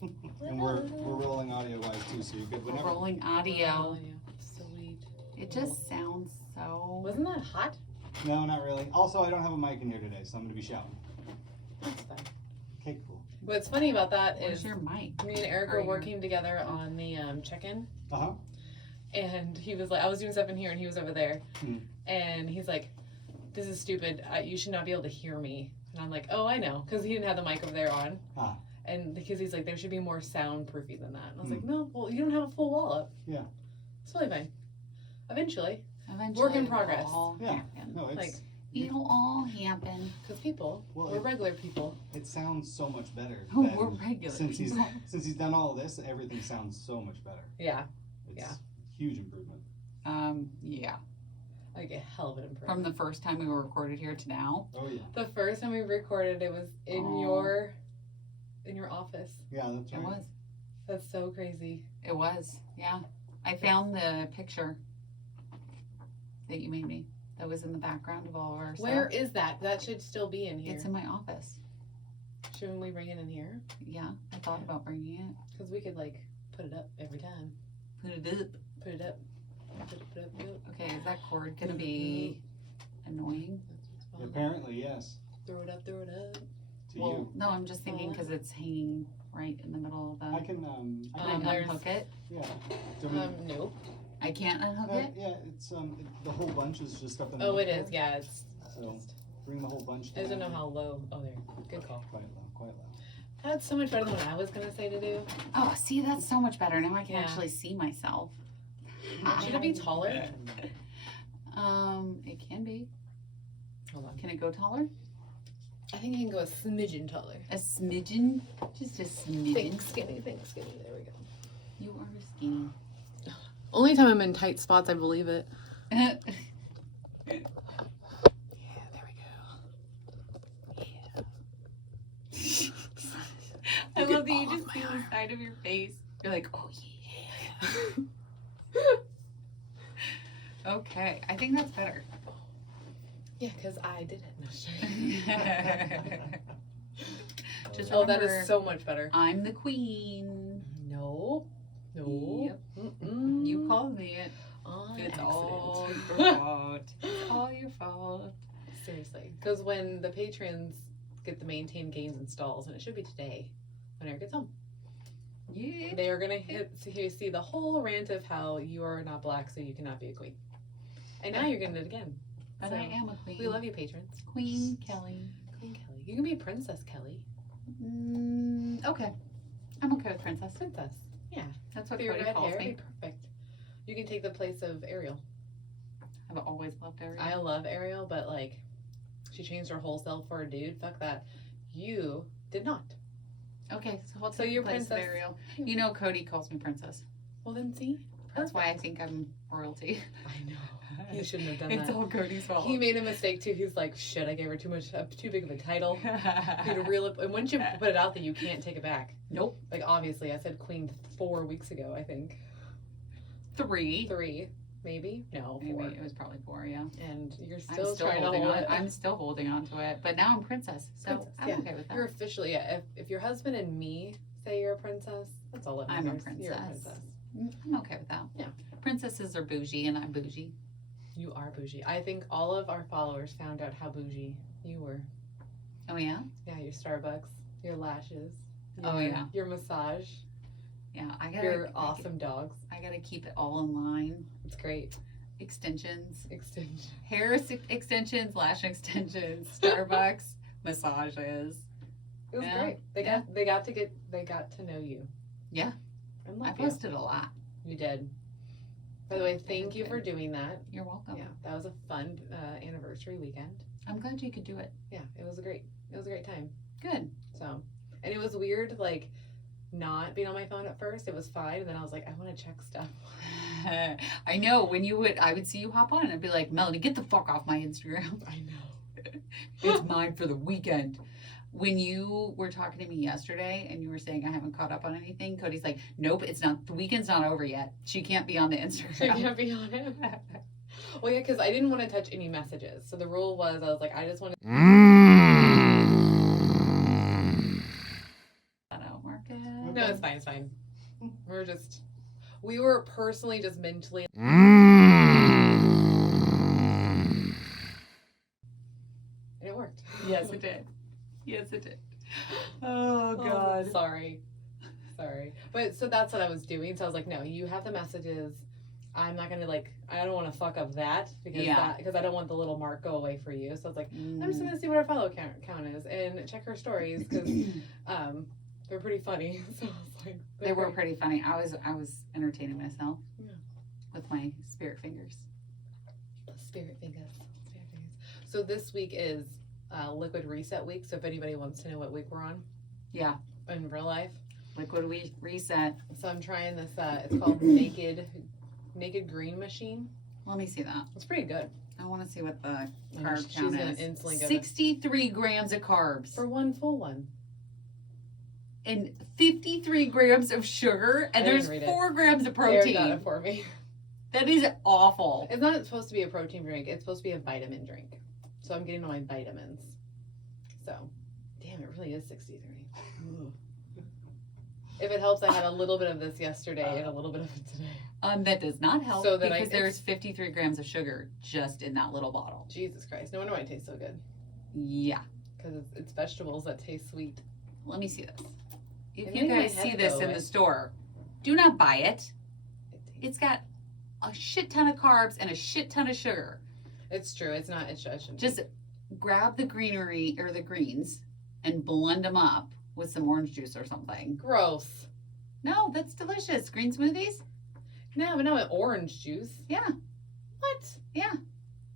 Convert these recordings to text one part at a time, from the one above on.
And we're rolling audio-wise too, so you're good. We're rolling audio. Sweet. It just sounds so... Wasn't that hot? No, not really. Also, I don't have a mic in here today, so I'm going to be shouting. That's fine. Okay, cool. What's funny about that Where's is your mic? me and Eric were working together on the check-in. Uh-huh. And he was like, I was doing stuff in here and he was over there. And he's like, this is stupid. You should not be able to hear me. And I'm like, oh, I know. Because he didn't have the mic over there on. And because he's like, there should be more soundproofy than that. And I was like, no, well, you don't have a full wall up. Yeah. It's totally fine. Eventually. Eventually. Work in progress. Yeah. No, it's... Like, it'll all happen. Because we're regular people. It sounds so much better. Oh, we're regular since he's done all of this, everything sounds so much better. Yeah. It's huge improvement. Yeah. Like a hell of an improvement. From the first time we were recorded here to now. Oh yeah. The first time we recorded, it was in your office. Yeah, that's right. It was. That's so crazy. It was. Yeah. I found the picture that you made me. That was in the background of all of our stuff. Where is that? That should still be in here. It's in my office. Shouldn't we bring it in here? Yeah, I thought about bringing it. Because we could like put it up every time. Put it up. Put it up. Put it up. Okay, is that cord gonna be annoying? Apparently, yes. Throw it up. To Well, you. no, I'm just thinking because it's hanging right in the middle of the... I can unhook it? Yeah. No. I can't unhook it? Yeah, it's the whole bunch is just up in the Oh, it is. Yeah, it's. So bring the whole bunch down. I don't know how low. Oh, there. Good call. Quite low. That's so much better than what I was gonna say to do. Oh, see, that's so much better. Now I can actually see myself. Should it be taller? It can be. Hold on. Can it go taller? I think it can go a smidgen taller. A smidgen? Just a smidgen? Think skinny. There we go. You are skinny. Only time I'm in tight spots, I believe it. Yeah, there we go. Yeah. I love that you just see the side of your face. You're like, oh yeah. Okay, I think that's better. Yeah, because I did it. Just remember, that is so much better. I'm the queen. No. Yep. You called me it. It's all your fault. It's all your fault. Seriously. Because when the patrons get the maintain gains and stalls, and it should be today when Eric gets home. Yeah. They are going to see the whole rant of how you are not black, so you cannot be a queen. And now you're getting it again. But so, I am a queen. We love you, patrons. Queen Kellie. Queen Kellie. You can be Princess Kellie. Okay. I'm okay with Princess. Princess. Yeah. That's what your Cody red calls hair. me. Perfect. You can take the place of Ariel. I've always loved Ariel. I love Ariel, but like, she changed her whole self for a dude. Fuck that. You did not. Okay, so I'll take the place of Ariel. You know Cody calls me Princess. Well then, see? That's why I think I'm royalty. I know. He shouldn't have done that. It's all Cody's fault. He made a mistake too. He's like, shit, I gave her too big of a title. You'd reel it, and once you put it out there, you can't take it back. Nope. Like, obviously, I said queen 4 weeks ago, I think. 3, maybe? No, 4. Maybe it was probably 4, yeah. And you're still trying to holding hold on. it. I'm still holding on to it, but now I'm princess, so I'm okay with that. You're officially, if your husband and me say you're a princess, that's all that matters. I'm a princess. You're a princess. I'm okay with that. Yeah. Princesses are bougie, and I'm bougie. You are bougie. I think all of our followers found out how bougie you were. Oh, yeah? Yeah, your Starbucks, your lashes. Your massage. Yeah, your awesome dogs. I gotta keep it all in line. It's great. Extensions. Hair extensions, lash extensions, Starbucks, massages. It was great. They got to know you. Yeah. I posted a lot. You did. By the way, thank you for doing that. You're welcome. Yeah, that was a fun anniversary weekend. I'm glad you could do it. Yeah, it was a great time. Good. So, and it was weird, like, not being on my phone at first. It was fine, and then I was like, I want to check stuff. I know when I would see you hop on and I'd be like, Melanie, get the fuck off my Instagram. I know. It's mine for the weekend. When you were talking to me yesterday and you were saying I haven't caught up on anything, Cody's like, nope, the weekend's not over yet. She can't be on the Instagram. She can't be on it. Well, yeah, because I didn't want to touch any messages. So the rule was, I was like, I just want to... Marcus. No, it's fine. It's fine. We were personally just mentally. It worked. Yes, it did. Yes, it did. Oh, God. Oh, sorry. But so that's what I was doing. So I was like, no, you have the messages. I'm not going to I don't want to fuck up that because I don't want the little mark go away for you. So I was like, I'm just going to see what our follow count is and check her stories because they're pretty funny. So I was like, they were pretty funny. I was entertaining myself with my spirit fingers. Spirit fingers. So this week is Liquid Reset Week. So if anybody wants to know what week we're on. Yeah. In real life. Liquid Reset. So I'm trying this, it's called Naked Green Machine. Let me see that. It's pretty good. I want to see what the carb count gonna is. instantly go 63 grams of carbs. for one full one. And 53 grams of sugar. And there's 4 grams of protein. Got it for me. That is awful. It's not supposed to be a protein drink. It's supposed to be a vitamin drink. So I'm getting all my vitamins. So, damn, it really is 63. If it helps, I had a little bit of this yesterday and a little bit of it today. That does not help So that because there's 53 grams of sugar just in that little bottle. Jesus Christ. No wonder why it tastes so good. Yeah. Because it's vegetables that taste sweet. Let me see this. If It you made my guys see head this go in away. the store, do not buy it. It's got a shit ton of carbs and a shit ton of sugar. It's true. It's not. It shouldn't. Just grab the greenery or the greens and blend them up with some orange juice or something. Gross. No, that's delicious. Green smoothies? No, but not with orange juice. Yeah. What? Yeah.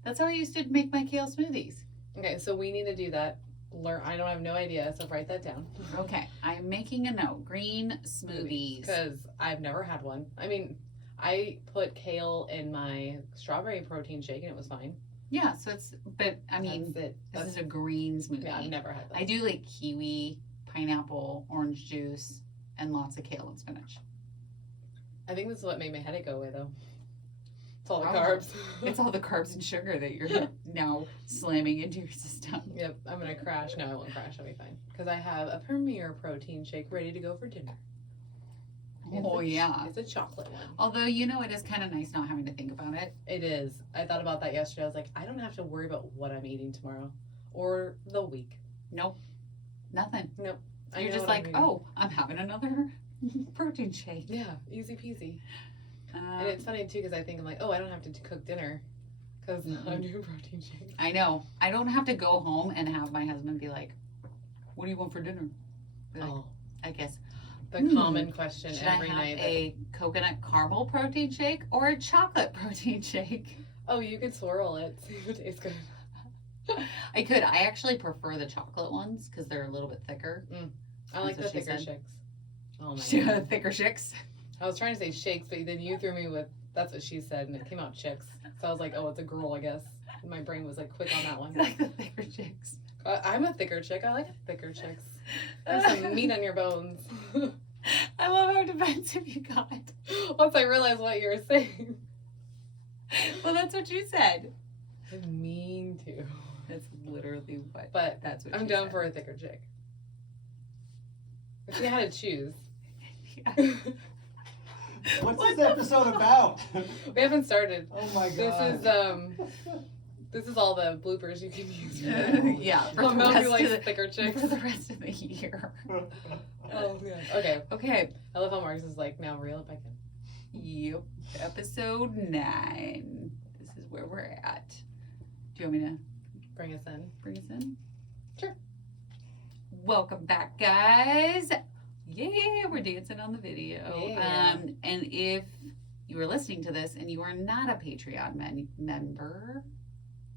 That's how I used to make my kale smoothies. Okay, so we need to do that. I don't have no idea, so write that down. Okay, I'm making a note. Green smoothies. Because I've never had one. I mean, I put kale in my strawberry protein shake and it was fine. Yeah, so it's, but I mean, That's it. this is a green smoothie. Yeah, I've never had that. I do like kiwi, pineapple, orange juice, and lots of kale and spinach. I think this is what made my headache go away, though. It's all the Oh. carbs. It's all the carbs and sugar that you're now slamming into your system. Yep, I'm going to crash. No, I won't crash. I'll be fine. Because I have a Premier protein shake ready to go for dinner. Yeah. It's a chocolate one. Although, you know, it is kind of nice not having to think about it. It is. I thought about that yesterday. I was like, I don't have to worry about what I'm eating tomorrow or the week. Nope. Nothing. Nope. You're just like, oh, I'm having another protein shake. Yeah, easy peasy. And it's funny too because I think I'm like, oh, I don't have to cook dinner because I'm doing protein shakes. I know. I don't have to go home and have my husband be like, "What do you want for dinner?" Be like, I guess the common question should every I have night. a coconut caramel protein shake or a chocolate protein shake? Oh, you could swirl it. See if it tastes good. I could. I actually prefer the chocolate ones because they're a little bit thicker. I like the That's what she thicker said. shakes. Oh my god. Thicker shakes. I was trying to say shakes, but then you threw me with that's what she said, and it came out chicks. So I was like, oh, it's a girl, I guess. And my brain was like quick on that one. Like the thicker chicks. I'm a thicker chick. I like thicker chicks. There's some meat on your bones. I love how defensive you got. Once I realized what you were saying. Well, that's what you said. I mean to. That's literally what. But that's what I'm she down said. for a thicker chick. If you had to choose. Yeah. What's this episode about? We haven't started. Oh my god. This is all the bloopers you can use. Yeah. For Well, the Melody rest likes of the- thicker chicks. For the rest of the year. Oh yeah. Okay. Okay. I love how Marcus is like, now reel it back in. Yep. Episode 9. This is where we're at. Do you want me to Bring us in. bring us in? Sure. Welcome back, guys. Yeah, we're dancing on the video. Yeah. And if you are listening to this and you are not a Patreon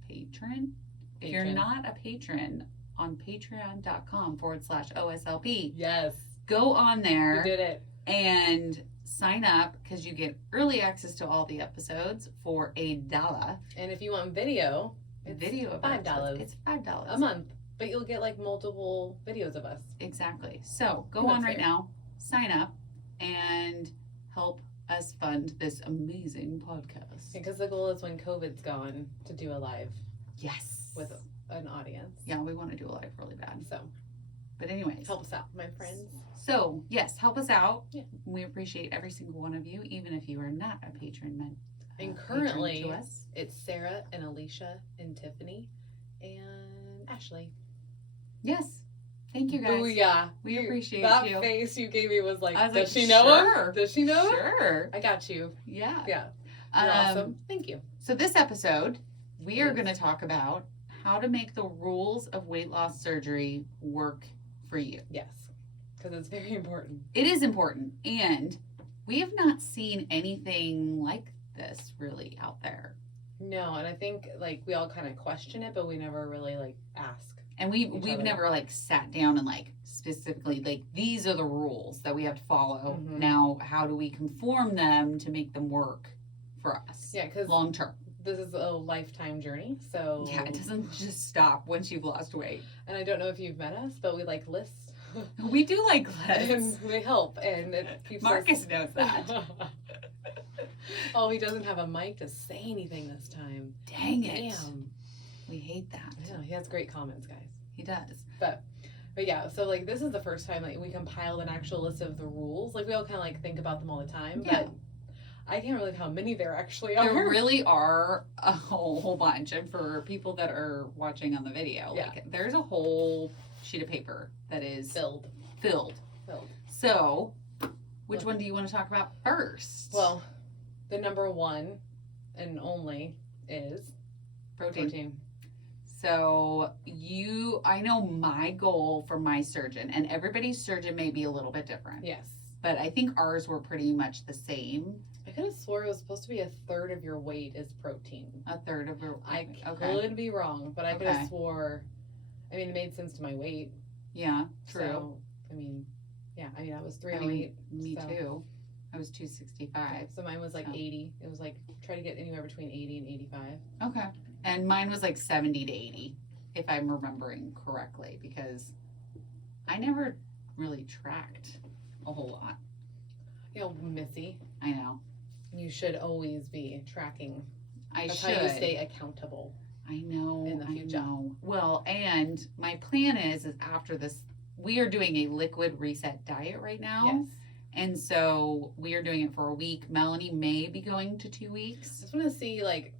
patron, if you're not a patron on patreon.com/OSLP, Yes. go on We there did it. and sign up because you get early access to all the episodes for $1. And if you want video, it's Video of $5. episodes. It's $5 a month. But you'll get like multiple videos of us. Exactly. So go That's on right fair. now, sign up, and help us fund this amazing podcast. Because the goal is when COVID's gone to do a live Yes. with an audience. Yeah, we want to do a live really bad. So But anyways. Help us out, my friends. So, yes, help us out. Yeah. We appreciate every single one of you, even if you are not a patron. And currently, patron to us. it's Sarah and Alicia and Tiffany and Ashley. Yes. Thank you, guys. Booyah. We appreciate that you. That face you gave me was like, I was does like, she know sure. him? Does she know him? Sure. I got you. Yeah. Yeah. You're awesome. Thank you. So this episode, we are going to talk about how to make the rules of weight loss surgery work for you. Yes. Because it's very important. It is important. And we have not seen anything like this really out there. No, and I think like we all kind of question it, but we never really like ask. And we've never like sat down and like specifically like these are the rules that we have to follow. Mm-hmm. Now, how do we conform them to make them work for us? Yeah, because long term. This is a lifetime journey, so yeah, it doesn't just stop once you've lost weight. And I don't know if you've met us, but we like lists. We do like lists, and we help, and it keeps Marcus knows that. Oh, he doesn't have a mic to say anything this time. Dang it! Damn. We hate that. Yeah, he has great comments, guys. He does. But yeah, so like this is the first time like we compiled an actual list of the rules. Like we all kind of like think about them all the time, but I can't really how many there actually are. There really are a whole bunch, and for people that are watching on the video, like there's a whole sheet of paper that is filled. So, which one do you want to talk about first? Well, the number one and only is protein. So I know my goal for my surgeon, and everybody's surgeon may be a little bit different. Yes. But I think ours were pretty much the same. I could have swore it was supposed to be a third of your weight is protein. A third of your I could be wrong, but I could have swore, I mean, it made sense to my weight. Yeah, true. So, I was 308. Me too. I was 265. So mine was like 80. It was like, try to get anywhere between 80 and 85. Okay. And mine was like 70 to 80, if I'm remembering correctly, because I never really tracked a whole lot. Missy. I know. You should always be tracking. That's should. how you stay accountable. I know. In the future. I know. Well, and my plan is after this, we are doing a liquid reset diet right now. Yes. And so we are doing it for a week. Melanie may be going to 2 weeks. I just want to see, like,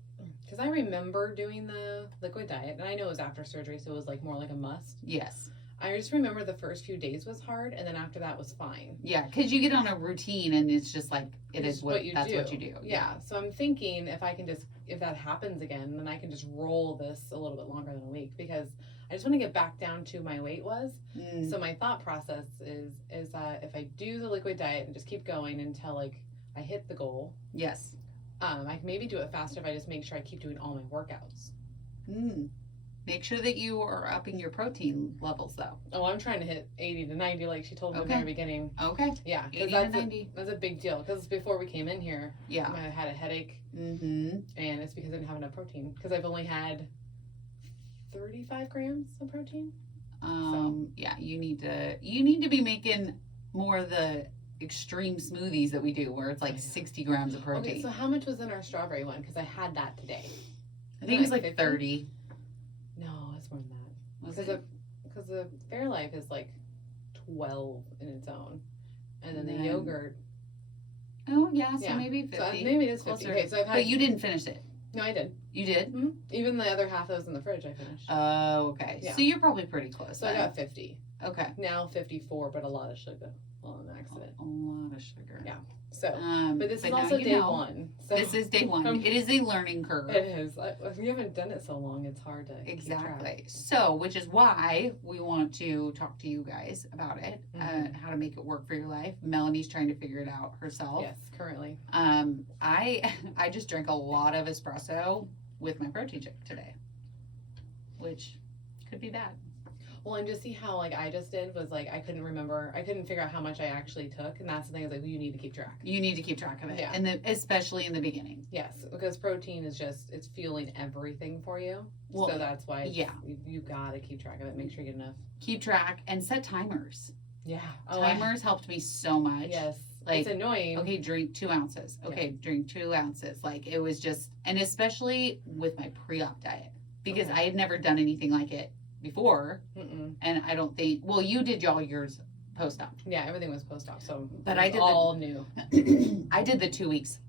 because I remember doing the liquid diet, and I know it was after surgery, so it was like more like a must. Yes. I just remember the first few days was hard, and then after that was fine. Yeah, because you get on a routine, and it's just like that's what you do. Yeah. So I'm thinking if that happens again, then I can just roll this a little bit longer than a week, because I just want to get back down to my weight was. So my thought process is that if I do the liquid diet and just keep going until like I hit the goal. Yes. I can maybe do it faster if I just make sure I keep doing all my workouts. Make sure that you are upping your protein levels, though. Oh, I'm trying to hit 80 to 90, like she told me in the very beginning. Okay. Yeah, 80 to 90. That's a big deal. Because before we came in here, I had a headache. Mm-hmm. And it's because I didn't have enough protein. Because I've only had 35 grams of protein. Yeah, you need to be making more of the extreme smoothies that we do, where it's like 60 grams of protein. Okay, so how much was in our strawberry one? Because I had that today. I think it was like 30. No, it's more than that. Because the Fairlife is like 12 in its own, and then the yogurt. Oh yeah, so maybe 50. So maybe it is 50. Okay, so but you didn't finish it. No, I did. You did? Mm-hmm. Even the other half that was in the fridge, I finished. Oh, okay. Yeah. So you're probably pretty close. So I got 50. Okay. Now 54, but a lot of sugar. Well, an accident. A lot of sugar. Yeah. So, but this is also day one. So this is day one. It is a learning curve. It is. If you haven't done it so long, it's hard to keep track. So, which is why we want to talk to you guys about it, how to make it work for your life. Melanie's trying to figure it out herself. Yes, currently. I just drank a lot of espresso with my protein shake today, which could be bad. Well, and just see how like I just did was like I couldn't figure out how much I actually took, and that's the thing is like you need to keep track. You need to keep track of it, and especially in the beginning. Yes, because protein is it's fueling everything for you. Well, so that's why you gotta keep track of it. Make sure you get enough. Keep track and set timers. Yeah, timers helped me so much. Yes. Like, it's annoying. Okay, drink 2 ounces. Okay, drink 2 ounces. Like it was just, and especially with my pre-op diet because I had never done anything like it before, and I don't think. Well, you did all yours post-op. Yeah, everything was post-op, so but I did all new. I did the 2 weeks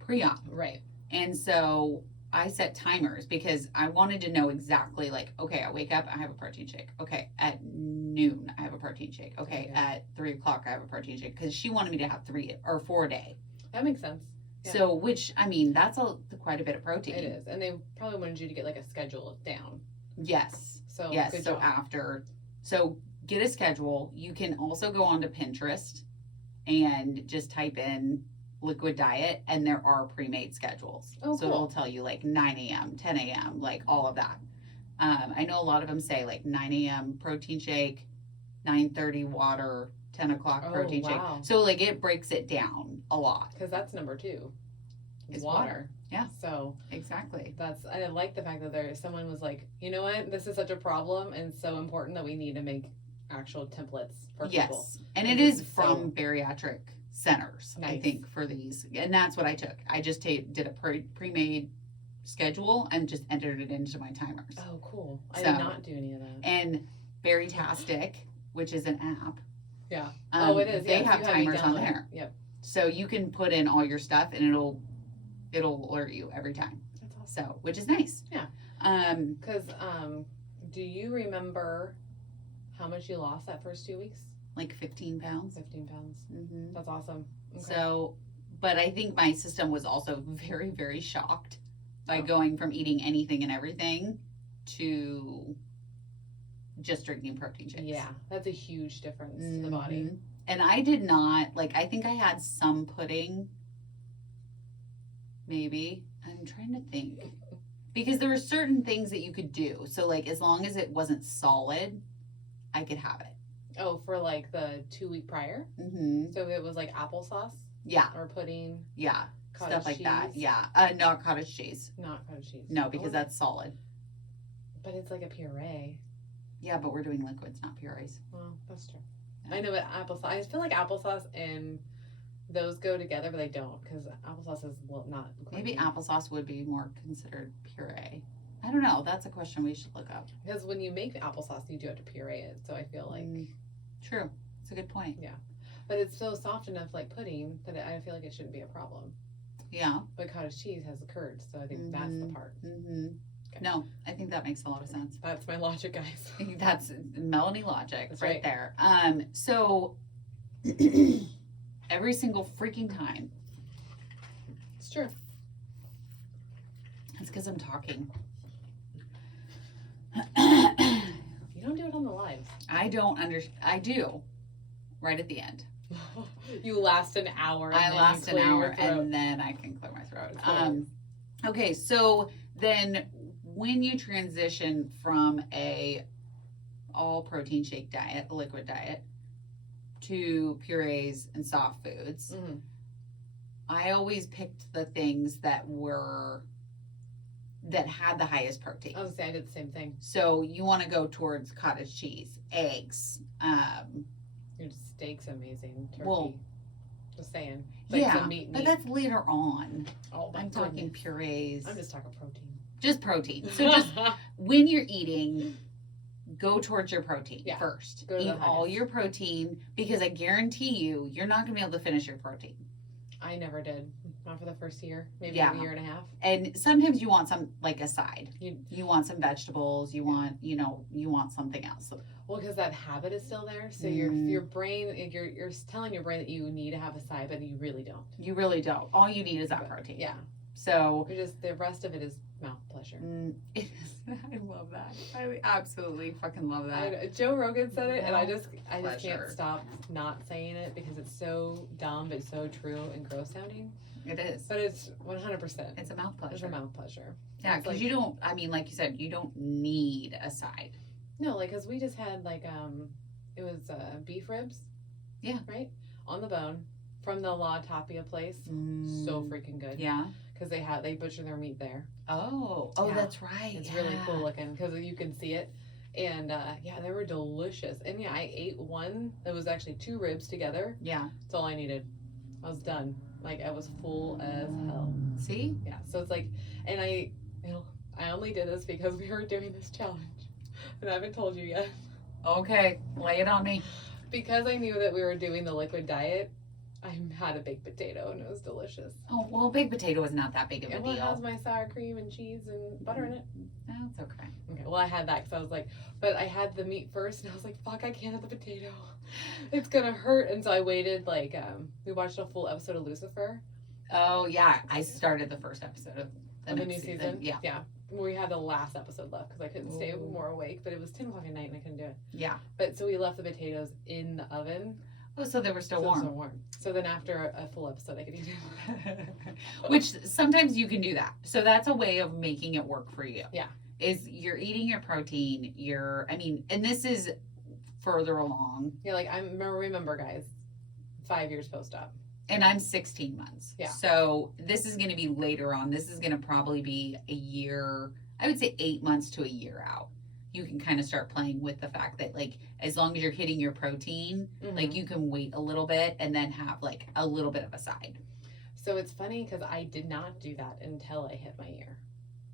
pre-op, right? And so I set timers because I wanted to know exactly, like, okay, I wake up, I have a protein shake. Okay, at noon, I have a protein shake. Okay, at 3 o'clock, I have a protein shake, because she wanted me to have 3 or 4 a day. That makes sense. Yeah. So, which, I mean, that's quite a bit of protein. It is, and they probably wanted you to get like a schedule down. Yes. So yes. good So job. get a schedule. You can also go onto Pinterest and just type in liquid diet, and there are pre-made schedules. Oh, so cool. it'll tell you like 9 a.m., 10 a.m., like all of that. I know a lot of them say like 9 a.m. protein shake, 9:30 water, 10 o'clock protein shake. So like it breaks it down a lot. Because that's number 2. Is water. Yeah. So exactly. I like the fact that someone was like, you know what, this is such a problem and so important that we need to make actual templates for people. Yes, and it is from bariatric centers, nice. I think, for these, and that's what I took. I just did a pre-made schedule and just entered it into my timers. Oh, cool! I did not do any of that. And Baritastic, which is an app. Yeah. It is. They have timers on there. Yep. So you can put in all your stuff, and it'll alert you every time. That's awesome. So, which is nice. Yeah. Because do you remember how much you lost that first 2 weeks? Like 15 pounds. 15 pounds. Mm-hmm. That's awesome. Okay. So, but I think my system was also very, very shocked by going from eating anything and everything to just drinking protein shakes. Yeah, that's a huge difference to the body. And I did not, I think I had some pudding, maybe. I'm trying to think. Because there were certain things that you could do. So, as long as it wasn't solid, I could have it. Oh, for the 2 week prior? Mm-hmm. So it was like applesauce? Yeah. Or pudding? Yeah. Stuff like cheese? that. Yeah. Not cottage cheese. Not cottage cheese. No, because that's solid. But it's like a puree. Yeah, but we're doing liquids, not purees. Well, that's true. Yeah. I know, but applesauce, I feel like applesauce and those go together, but they don't, because applesauce is not. Maybe applesauce would be more considered puree. I don't know. That's a question we should look up. Because when you make applesauce, you do have to puree it. So I feel like. True. It's a good point. Yeah. But it's so soft enough like pudding that I feel like it shouldn't be a problem. Yeah. But cottage cheese has the curd, so I think that's the part. Mm-hmm. Okay. No, I think that makes a lot of sense. That's my logic, guys. That's Melanie logic. That's right there. So every single freaking time. It's true. It's because I'm talking. You don't do it on the lives. I don't understand. I do. Right at the end. You last an hour. I last an hour and then I can clear my throat. Okay, so then when you transition from a all protein shake diet, a liquid diet, to purees and soft foods, I always picked the things that had the highest protein. I was saying I did the same thing. So you want to go towards cottage cheese, eggs. Your steak's amazing. Turkey. Well, just saying. Meat. But that's later on. Oh, I'm talking purees. I'm just talking protein. Just protein. So just when you're eating, go towards your protein first. Eat all your protein, because I guarantee you're not going to be able to finish your protein. I never did. Not for the first year. Maybe a year and a half. And sometimes you want some, a side. You want some vegetables. You want, you want something else. Well, because that habit is still there. So your brain, you're telling your brain that you need to have a side, but you really don't. You really don't. All you need is that protein. Yeah. So the rest of it is mouth pleasure. I love that. I absolutely fucking love that. Joe Rogan said it, and I just can't stop not saying it because it's so dumb but so true and gross sounding. It is. But it's 100%. It's a mouth pleasure. It's a mouth pleasure. Yeah, because you don't. I mean, like you said, you don't need a side. No, because we just had it was beef ribs. Yeah. Right on the bone from the La Tapia place. So freaking good. Yeah. Because they butcher their meat there. Oh, that's right. It's really cool looking because you can see it. And they were delicious. And I ate one that was actually 2 ribs together. Yeah. That's all I needed. I was done. I was full as hell. See? Yeah. So it's and I only did this because we were doing this challenge. And I haven't told you yet. Okay, lay it on me. Because I knew that we were doing the liquid diet, I had a baked potato and it was delicious. Oh, well, baked potato is not that big of a It deal. has my sour cream and cheese and butter in it. That's okay. Okay, well, I had that because I was like, but I had the meat first and I was like, fuck, I can't have the potato. It's gonna hurt. And so I waited, like, we watched a full episode of Lucifer. Oh, yeah. I started the first episode of the Of the next new season. Yeah. Yeah. We had the last episode left because I couldn't stay Ooh. more awake, but it was 10 o'clock at night and I couldn't do it. Yeah. But so we left the potatoes in the oven. Oh, so they were still warm. So then after a full episode, I could eat it. Which sometimes you can do that. So that's a way of making it work for you. Yeah. Is you're eating your protein, and this is further along. Yeah, like I remember guys, 5 years post-op. And I'm 16 months. Yeah. So this is going to be later on. This is going to probably be a year, I would say 8 months to a year out. You can kind of start playing with the fact that, like, as long as you're hitting your protein, like, you can wait a little bit and then have, like, a little bit of a side. So it's funny because I did not do that until I hit my year.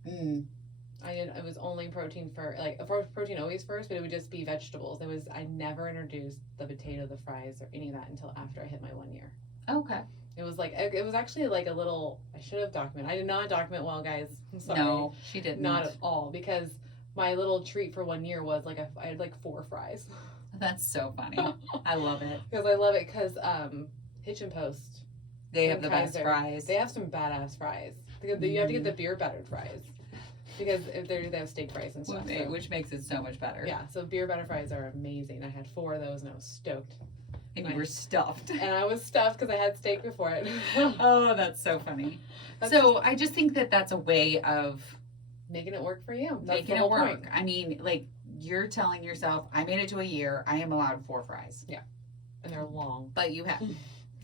It was only protein protein always first, but it would just be vegetables. I never introduced the potato, the fries, or any of that until after I hit my 1 year. Okay. It was actually like a little, I should have documented. I did not document well, guys. I'm sorry. No, she didn't. Not at all, because my little treat for 1 year was I had like 4 fries. That's so funny. I love it. Because I love it because Hitch and Post. They have the best fries. They have some badass fries. Because you have to get the beer battered fries. Because if they have steak fries and stuff. Which makes it so much better. Yeah, so beer battered fries are amazing. I had 4 of those and I was stoked. And you were stuffed. And I was stuffed because I had steak before it. Oh, that's so funny. I just think that that's a way of making it work for you. That's making it work. Point. I mean, like, you're telling yourself, I made it to a year. I am allowed 4 fries. Yeah. And they're long. But you have.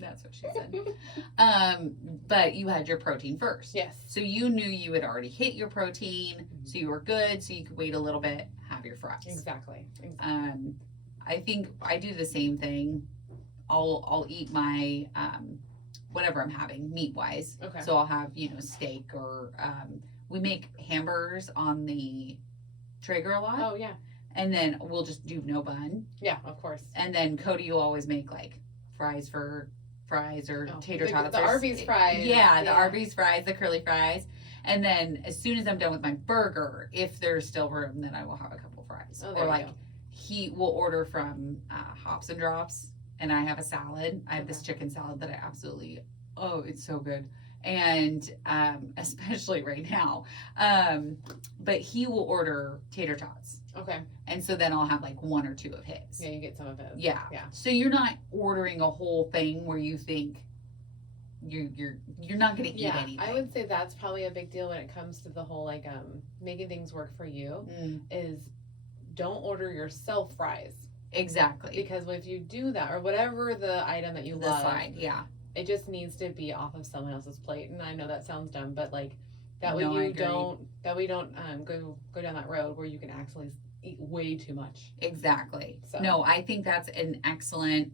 That's what she said. But you had your protein first. Yes. So you knew you had already hit your protein, so you were good, so you could wait a little bit, have your fries. Exactly. I think I do the same thing. I'll eat my whatever I'm having meat wise. Okay. So I'll have steak or we make hamburgers on the Traeger a lot. Oh yeah. And then we'll just do no bun. Yeah, of course. And then Cody will always make like fries or tater tots. The Arby's fries. Yeah, the Arby's fries, the curly fries. And then as soon as I'm done with my burger, if there's still room, then I will have a couple fries. Oh, or he will order from Hops and Drops, and I have a salad. I have this chicken salad that I absolutely, it's so good. And especially right now. But he will order tater tots. Okay. And so then I'll have like 1 or 2 of his. Yeah, you get some of his. Yeah. So you're not ordering a whole thing where you think you're not going to eat anything. I would say that's probably a big deal when it comes to the whole making things work for you. Is don't order yourself fries. Exactly. Because if you do that, or whatever the item that you love, side, it just needs to be off of someone else's plate. And I know that sounds dumb, but like that way we don't go down that road where you can actually eat way too much. Exactly. So. No, I think that's an excellent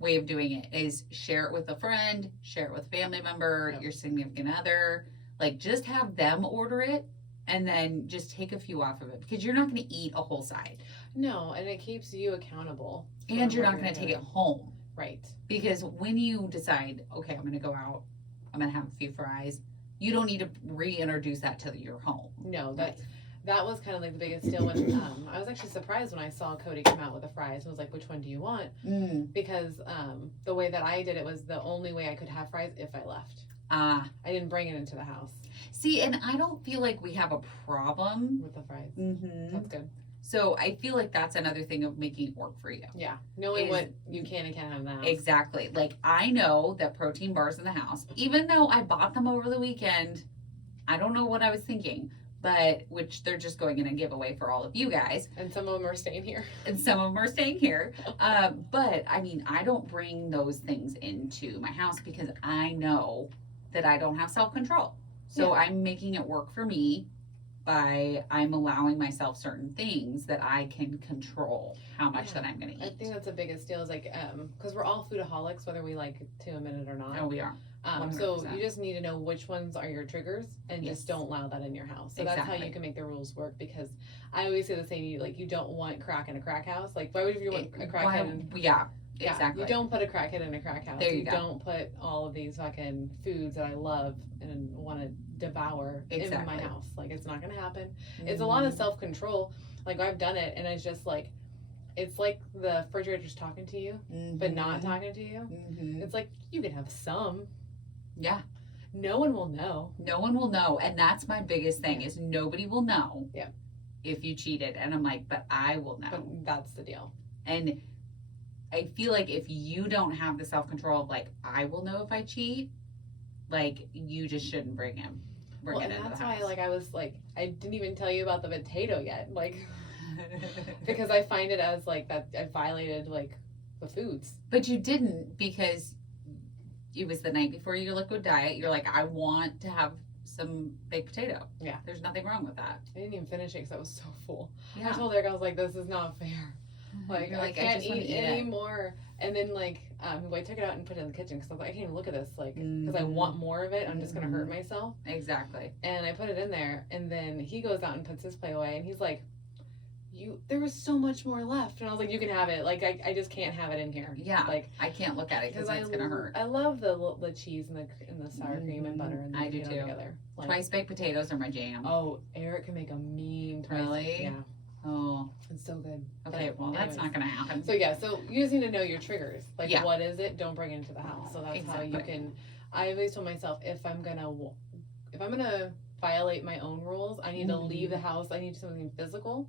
way of doing it. Is share it with a friend, share it with a family member, your significant other. Like just have them order it. And then just take a few off of it because you're not going to eat a whole side. No, and it keeps you accountable. And you're not going to take it home. Right. Because when you decide, okay, I'm going to go out, I'm going to have a few fries, you don't need to reintroduce that to your home. No, that was kind of like the biggest deal when I was actually surprised when I saw Cody come out with the fries and was like, which one do you want? Because the way that I did it was the only way I could have fries if I left. I didn't bring it into the house. See, and I don't feel like we have a problem with the fries. That's good. So I feel like that's another thing of making it work for you. Yeah, knowing what you can and can't have in the house. Exactly. Like I know that protein bars in the house, even though I bought them over the weekend, I don't know what I was thinking, but which they're just going in a giveaway for all of you guys. And some of them are staying here. But I mean, I don't bring those things into my house because I know that I don't have self-control. So I'm making it work for me. by I'm allowing myself certain things that I can control how much that I'm going to I eat. think that's the biggest deal is like, because we're all foodaholics, whether we like to admit it or not. Oh, we are. So 100%. you just need to know which ones are your triggers and just don't allow that in your house. So that's how you can make the rules work, because I always say the same, you don't want crack in a crack house. Like, why would you want a crackhead in? Yeah, exactly. You don't put a crackhead in a crack house. There you go. Don't put all of these fucking foods that I love and want to devour in my house. Like, it's not going to happen. Mm-hmm. It's a lot of self-control. Like, I've done it, and it's just like, it's like the refrigerator's talking to you, but not talking to you. It's like, you can have some. Yeah. No one will know. No one will know. And that's my biggest thing is nobody will know Yeah. if you cheated. And I'm like, but I will know. But that's the deal. And I feel like if you don't have the self-control of like, I will know if I cheat, like, you just shouldn't bring him. Well, and that's why, like, I was like, I didn't even tell you about the potato yet. Like, because I find it as like that I violated like the foods. But you didn't, because it was the night before your liquid diet. You're like, I want to have some baked potato. Yeah. There's nothing wrong with that. I didn't even finish it because I was so full. Yeah. I told Eric, I was like, this is not fair. Like, I can't eat anymore. And then, like, I took it out and put it in the kitchen because I was like, I can't even look at this. Like, because I want more of it. I'm just going to hurt myself. Exactly. And I put it in there. And then he goes out and puts his plate away. And he's like, there was so much more left. And I was like, you can have it. Like, I just can't have it in here. Yeah. Like, I can't look at it because it's going to hurt. I love the cheese and the sour cream and butter. And I do too. Together. Like, Twice baked potatoes are my jam. Oh, Eric can make a mean twice. Really? Yeah. Oh. It's so good. Okay, well, that's not going to happen. So, yeah, so you just need to know your triggers. Like, what is it? Don't bring it into the house. So that's how you can. I always told myself, if I'm going to violate my own rules, I need to leave the house. I need something physical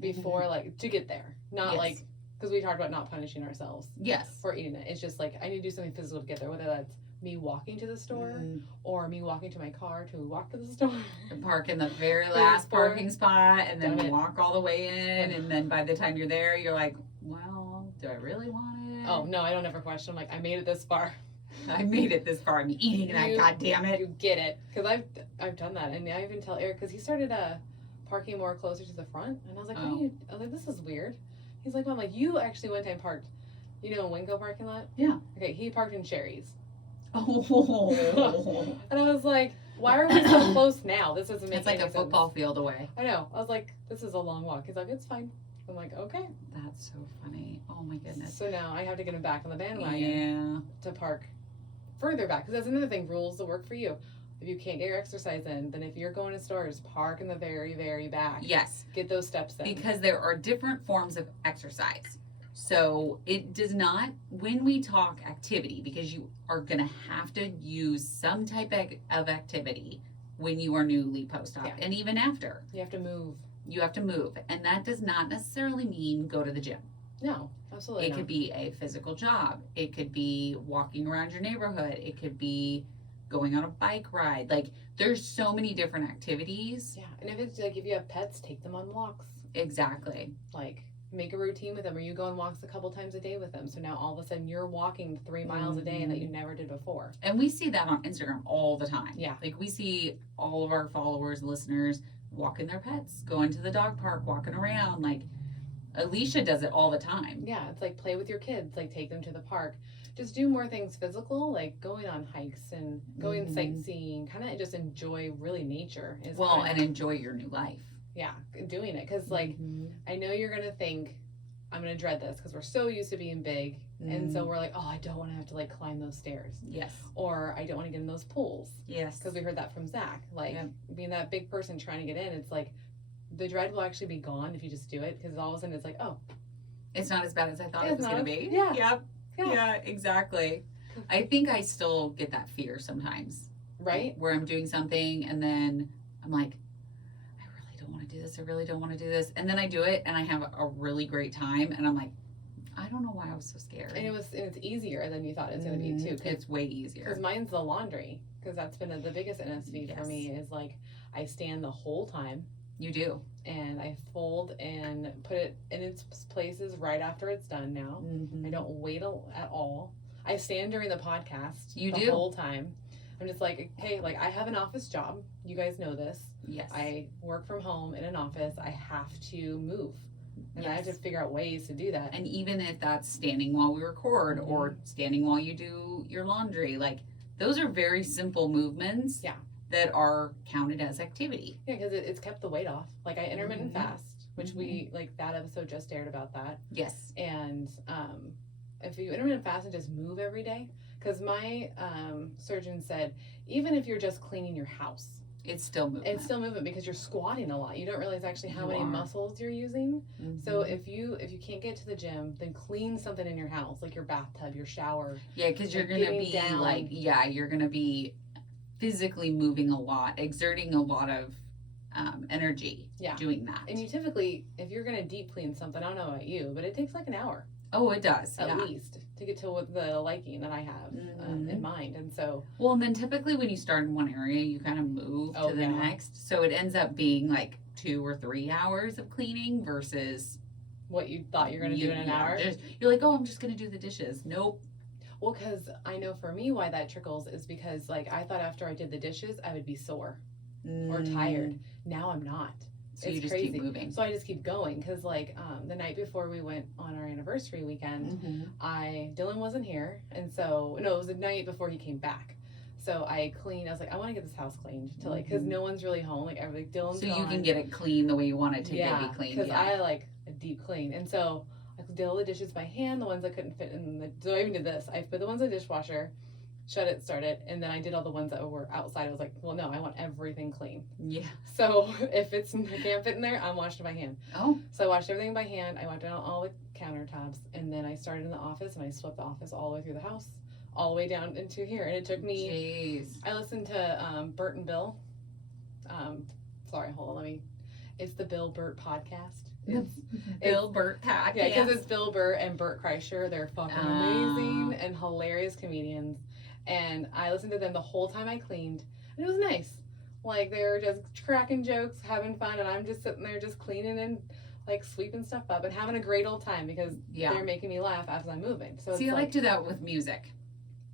before, like, to get there. Not like, because we talked about not punishing ourselves. Yes. For eating it. It's just like, I need to do something physical to get there, whether that's me walking to the store or me walking to my car to walk to the store. Park in the very last parking spot and then walk all the way in. And then by the time you're there, you're like, well, do I really want it? Oh, no, I don't ever question. I'm like, I made it this far. I made it this far. I'm eating that. God damn it! You get it, because I've done that, and I even tell Eric, because he started parking more closer to the front, and I was like, I was like, this is weird. He's like, Mom, like, you actually one time parked, in Winco parking lot. Yeah. Okay, he parked in Sherry's. Oh. And I was like, why are we so close now? This doesn't make sense. It's like a football sense. field away. I know. I was like, this is a long walk. He's like, it's fine. I'm like, okay. That's so funny. Oh my goodness. So now I have to get him back on the bandwagon to park further back, because that's another thing, rules that work for you. If you can't get your exercise in, then if you're going to stores, park in the very, very back. Yes. Get those steps in. Because there are different forms of exercise. So it does not, when we talk activity, because you are going to have to use some type of activity when you are newly post-op and even after. You have to move. You have to move. And that does not necessarily mean go to the gym. No, absolutely It could be a physical job. It could be walking around your neighborhood. It could be going on a bike ride. Like, there's so many different activities. Yeah, and if it's like, if you have pets, take them on walks. Exactly. Like, make a routine with them, or you go on walks a couple times a day with them. So now all of a sudden you're walking 3 miles a day that you never did before. And we see that on Instagram all the time. Yeah. Like, we see all of our followers and listeners walking their pets, going to the dog park, walking around. Like, Alicia does it all the time. Yeah, it's like play with your kids, like take them to the park. Just do more things physical, like going on hikes and going sightseeing. Kind of just enjoy really nature. And enjoy your new life. Yeah, doing it. Because, like, I know you're going to think, I'm going to dread this because we're so used to being big. And so we're like, oh, I don't want to have to, like, climb those stairs. Yes. Or I don't want to get in those pools. Yes. Because we heard that from Zach. Like, being that big person trying to get in, it's like, the dread will actually be gone if you just do it, because all of a sudden it's like, oh, it's not as bad as I thought it was going to be. Yeah. Yep. Yeah, exactly. I think I still get that fear sometimes. Right? Where I'm doing something and then I'm like, I really don't want to do this. I really don't want to do this. And then I do it and I have a really great time. And I'm like, I don't know why I was so scared. And it's easier than you thought it was going to be, too. It's way easier. Because mine's the laundry. Because that's been the biggest NSV for me, is like, I stand the whole time. You do. And I fold and put it in its places right after it's done now. I don't wait at all. I stand during the podcast the whole time. I'm just like, hey, like I have an office job. You guys know this. Yes. I work from home in an office. I have to move. And I have to figure out ways to do that. And even if that's standing while we record or standing while you do your laundry, like those are very simple movements that are counted as activity. Yeah, because it's kept the weight off. Like I intermittent fast, which we, like that episode just aired about that. Yes. And if you intermittent fast and just move every day, because my surgeon said, even if you're just cleaning your house, it's still movement. It's still movement because you're squatting a lot. You don't realize actually how many muscles you're using. So if you can't get to the gym, then clean something in your house, like your bathtub, your shower. Yeah, because you're gonna be down. You're gonna be physically moving a lot, exerting a lot of energy doing that. And you typically, if you're gonna deep clean something, I don't know about you, but it takes like an hour. Oh, it does. At least to get to the liking that I have in mind. And so. Well, and then typically when you start in one area, you kind of move to the next. So it ends up being like 2 or 3 hours of cleaning versus what you thought you're going to do in an hour. You're like, oh, I'm just going to do the dishes. Nope. Well, because I know for me why that trickles is because like I thought after I did the dishes, I would be sore or tired. Now I'm not. So you just keep moving. So I just keep going because like the night before we went on our anniversary weekend, Dylan wasn't here, and so no, it was the night before he came back. So I cleaned. I was like, I want to get this house cleaned to like because no one's really home. Like Dylan's so gone. you can get it clean the way you want it to be clean. Because I like a deep clean, and so I did all the dishes by hand. The ones that couldn't fit in the. So I even did this. I put the ones in the dishwasher. Shut it, start it, and then I did all the ones that were outside. I was like, well, no, I want everything clean. Yeah. So if it can't fit in there, I'm washing by hand. Oh. So I washed everything by hand. I went down all the countertops, and then I started in the office, and I swept the office all the way through the house, all the way down into here. And it took me. Jeez. I listened to Bert and Bill. Sorry, hold on. It's the Bill Bert podcast. Bill Bert podcast. Yeah, because it's Bill Bert and Bert Kreischer. They're fucking amazing and hilarious comedians. And I listened to them the whole time I cleaned, and it was nice. Like they were just cracking jokes, having fun, and I'm just sitting there just cleaning and like sweeping stuff up and having a great old time because they're making me laugh as I'm moving. So see, I like to do that with music.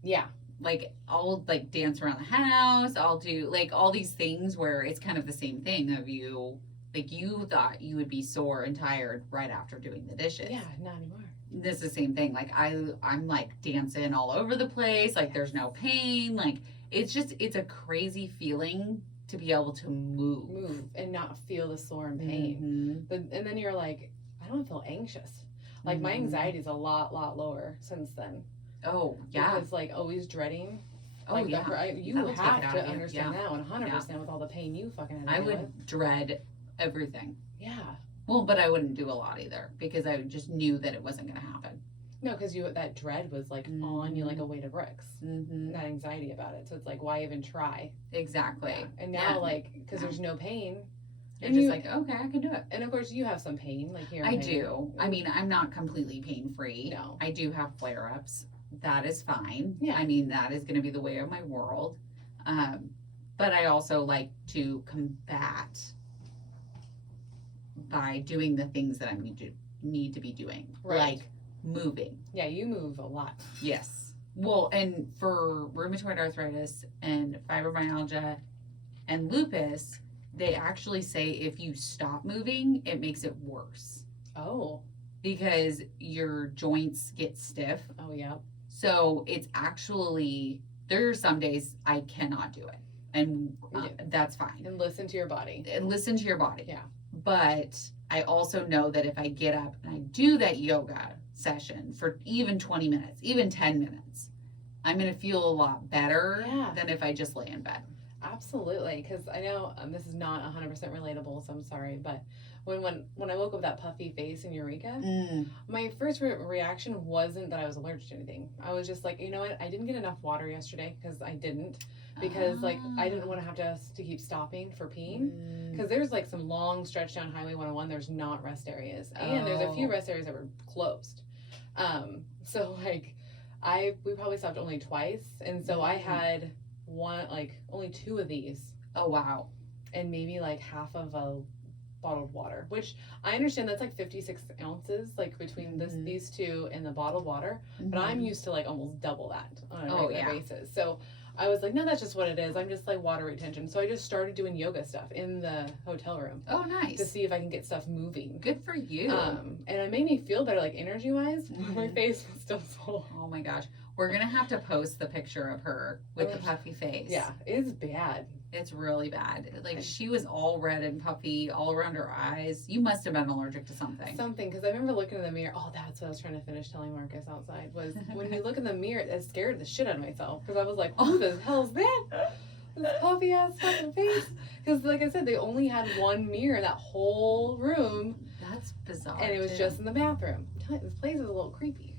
Yeah, like I'll like dance around the house. I'll do like all these things where it's kind of the same thing of you. Like you thought you would be sore and tired right after doing the dishes. Yeah, not anymore. This is the same thing. Like I'm like dancing all over the place. Like there's no pain. Like it's a crazy feeling to be able to move and not feel the sore and pain. And then you're like, I don't feel anxious. Like my anxiety is a lot lower since then. Oh yeah. Because like always dreading. Like you have to understand that 100% with all the pain you fucking had. I would dread everything. Yeah. Well, but I wouldn't do a lot either because I just knew that it wasn't going to happen. No, because that dread was like on you like a weight of bricks. That anxiety about it. So it's like, why even try? Exactly. Yeah. And now, like, because there's no pain. You're just like, okay, I can do it. And of course, you have some pain, like here. I do. I mean, I'm not completely pain free. No. I do have flare ups. That is fine. Yeah. I mean, that is going to be the way of my world. But I also like to combat by doing the things that I need to be doing, like moving. Yeah, you move a lot. Yes. Well, and for rheumatoid arthritis and fibromyalgia and lupus, they actually say if you stop moving, it makes it worse. Oh. Because your joints get stiff. Oh, yeah. So it's actually, there are some days I cannot do it. And that's fine. And listen to your body. Yeah. But I also know that if I get up and I do that yoga session for even 20 minutes, even 10 minutes, I'm going to feel a lot better than if I just lay in bed. Absolutely. Because I know this is not 100% relatable, so I'm sorry. But when I woke up with that puffy face and eureka, my first reaction wasn't that I was allergic to anything. I was just like, you know what? I didn't get enough water yesterday because I didn't. Because like I didn't want to have to keep stopping for peeing because there's like some long stretch down Highway 101. There's not rest areas and there's a few rest areas that were closed. So like we probably stopped only twice, and so I had only 2 of these. Oh wow! And maybe like half of a bottled water, which I understand that's like 56 ounces, like between these 2 and the bottled water. But I'm used to like almost double that on a regular basis. So I was like, no, that's just what it is. I'm just like water retention. So I just started doing yoga stuff in the hotel room. Oh, nice. To see if I can get stuff moving. Good for you. And it made me feel better, like energy wise. My face was still swollen. Oh my gosh. We're going to have to post the picture of her with the puffy face. Yeah, it's bad. It's really bad. Like, she was all red and puffy all around her eyes. You must have been allergic to something. Something, because I remember looking in the mirror. Oh, that's what I was trying to finish telling Marcus outside, was when you look in the mirror, it scared the shit out of myself. Because I was like, what the hell's that? This puffy ass fucking face. Because, like I said, they only had one mirror in that whole room. That's bizarre. And it was just in the bathroom. I'm telling you, this place is a little creepy.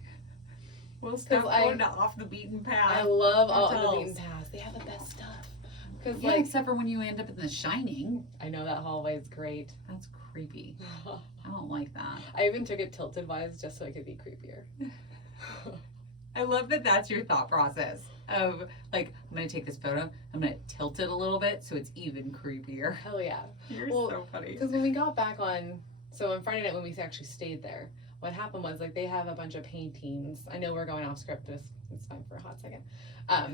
We'll stop going off the beaten path. I love off the beaten path. They have the best stuff. Yeah, except for when you end up in The Shining. I know that hallway is great. That's creepy. I don't like that. I even took it tilted wise just so I could be creepier. I love that that's your thought process of like, I'm going to take this photo, I'm going to tilt it a little bit so it's even creepier. Hell yeah. You're so funny. Because when we got back on Friday night when we actually stayed there, what happened was like they have a bunch of paintings. I know we're going off script, but it's fine for a hot second.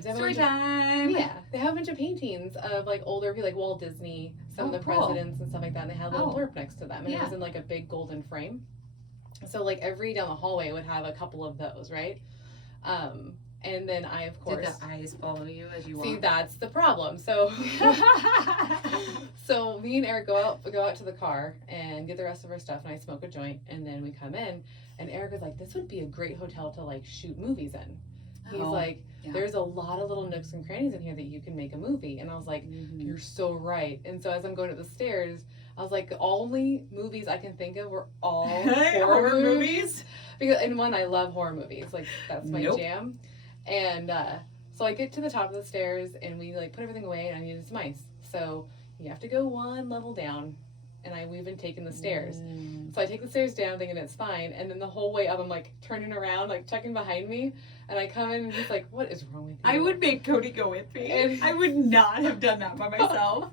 Story time! Yeah, they have a bunch of paintings of like older people, like Walt Disney, some of the presidents and stuff like that. And they had a little blurb next to them, and it was in like a big golden frame. So like every down the hallway would have a couple of those, right? And then I, of course, did the eyes follow you as you walk? See, that's the problem. So, so me and Eric go out to the car and get the rest of our stuff, and I smoke a joint, and then we come in, and Eric was like, "This would be a great hotel to like shoot movies in." He's like, "There's a lot of little nooks and crannies in here that you can make a movie," and I was like, "You're so right." And so as I'm going up the stairs, I was like, the only movies I can think of were all horror movies. Because and one, I love horror movies. Like that's my jam. And so I get to the top of the stairs and we like put everything away and I needed some ice. So you have to go one level down, and we've been taking the stairs. So I take the stairs down thinking it's fine, and then the whole way up I'm like turning around, like checking behind me, and I come in and he's like, "What is wrong with you?" I would make Cody go with me. And I would not have done that by myself.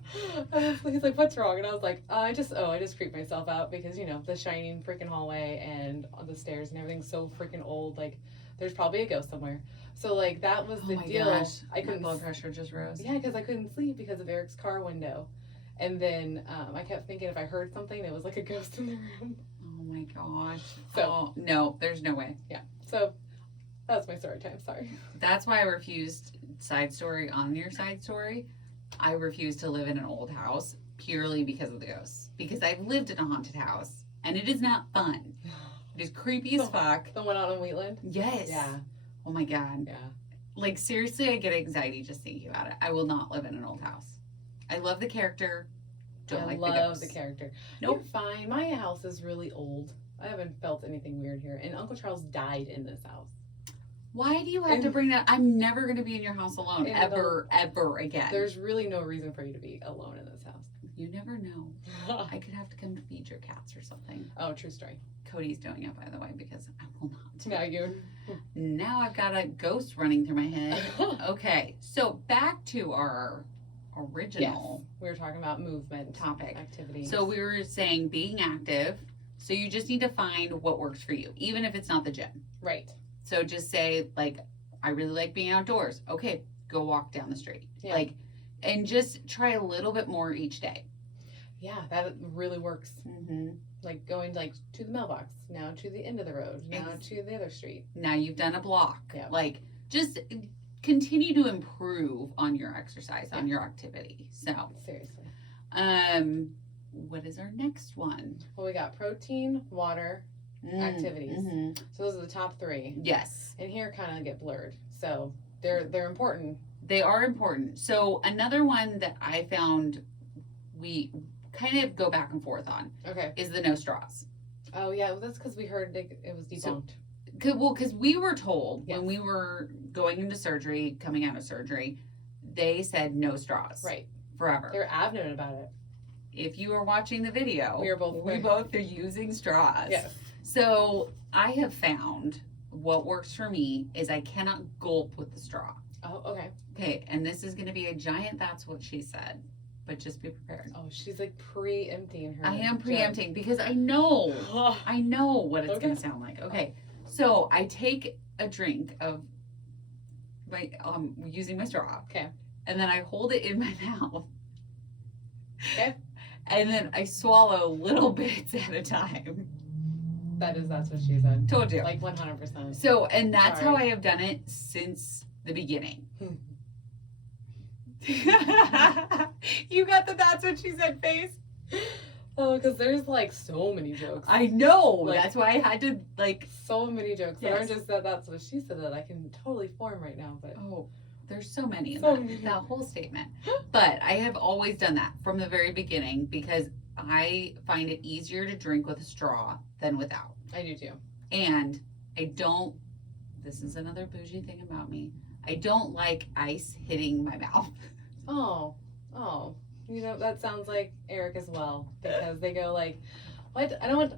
He's like, "What's wrong?" And I was like, I just creeped myself out because, you know, the shining freaking hallway and the stairs and everything's so freaking old. Like, there's probably a ghost somewhere. So, like, that was the deal. Gosh. I couldn't. My blood pressure just rose. Yeah, because I couldn't sleep because of Eric's car window. And then I kept thinking if I heard something, it was like a ghost in the room. Oh my gosh. So, no, there's no way. Yeah. So, that's my story time. Sorry. That's why I refused side story on your side story. I refused to live in an old house purely because of the ghosts. Because I've lived in a haunted house, and it is not fun. It is creepy as fuck. The one out in Wheatland? Yes. Yeah. Oh my God. Yeah. Like, seriously, I get anxiety just thinking about it. I will not live in an old house. I love the character. Don't like the ghosts. I love the character. Nope. You're fine. My house is really old. I haven't felt anything weird here. And Uncle Charles died in this house. Why do you have to bring that? I'm never going to be in your house alone. Ever again. There's really no reason for you to be alone in this house. You never know. I could have to come to feed your cats or something. Oh, true story. Cody's doing it, by the way, because I will not. Now I've got a ghost running through my head. Okay, so back to our original. Yes. We were talking about movement topic. Activity. So we were saying being active. So you just need to find what works for you, even if it's not the gym. Right. So just say, like, I really like being outdoors. Okay, go walk down the street. Yeah. Like, and just try a little bit more each day. Yeah, that really works. Mm-hmm. Like going like to the mailbox, now to the end of the road, now to the other street. Now you've done a block. Yeah. Like, just continue to improve on your exercise, on your activity. So seriously. What is our next one? Well, we got protein, water, activities. Mm-hmm. So those are the top three. Yes. And here kind of get blurred. So they're important. They are important. So another one that I found we kind of go back and forth on is the no straws. Oh, yeah. Well, that's because we heard it was debunked. Because we were told when we were going into surgery, coming out of surgery, they said no straws. Right. Forever. They're adamant about it. If you are watching the video, we both are using straws. Yes. So I have found what works for me is I cannot gulp with the straw. Oh, okay. Okay, and this is going to be a giant that's what she said. But just be prepared. Oh, she's like pre-emptying her. I am pre-emptying because I know what it's going to sound like. Okay, so I take a drink of using my straw. Okay. And then I hold it in my mouth. Okay. And then I swallow little bits at a time. That's what she said. Told you. Like 100%. So, and that's how Sorry. I have done it since the beginning. You got the that's what she said face? Oh, because there's like so many jokes. I know. Like, that's why I had to like. So many jokes that Yes. aren't just that's what she said that I can totally form right now. But Oh, there's so many in So that, many. that whole statement. But I have always done that from the very beginning because I find it easier to drink with a straw than without. I do too. And I don't, this is another bougie thing about me, I don't like ice hitting my mouth. Oh. You know, that sounds like Eric as well. Because they go like, what? I don't want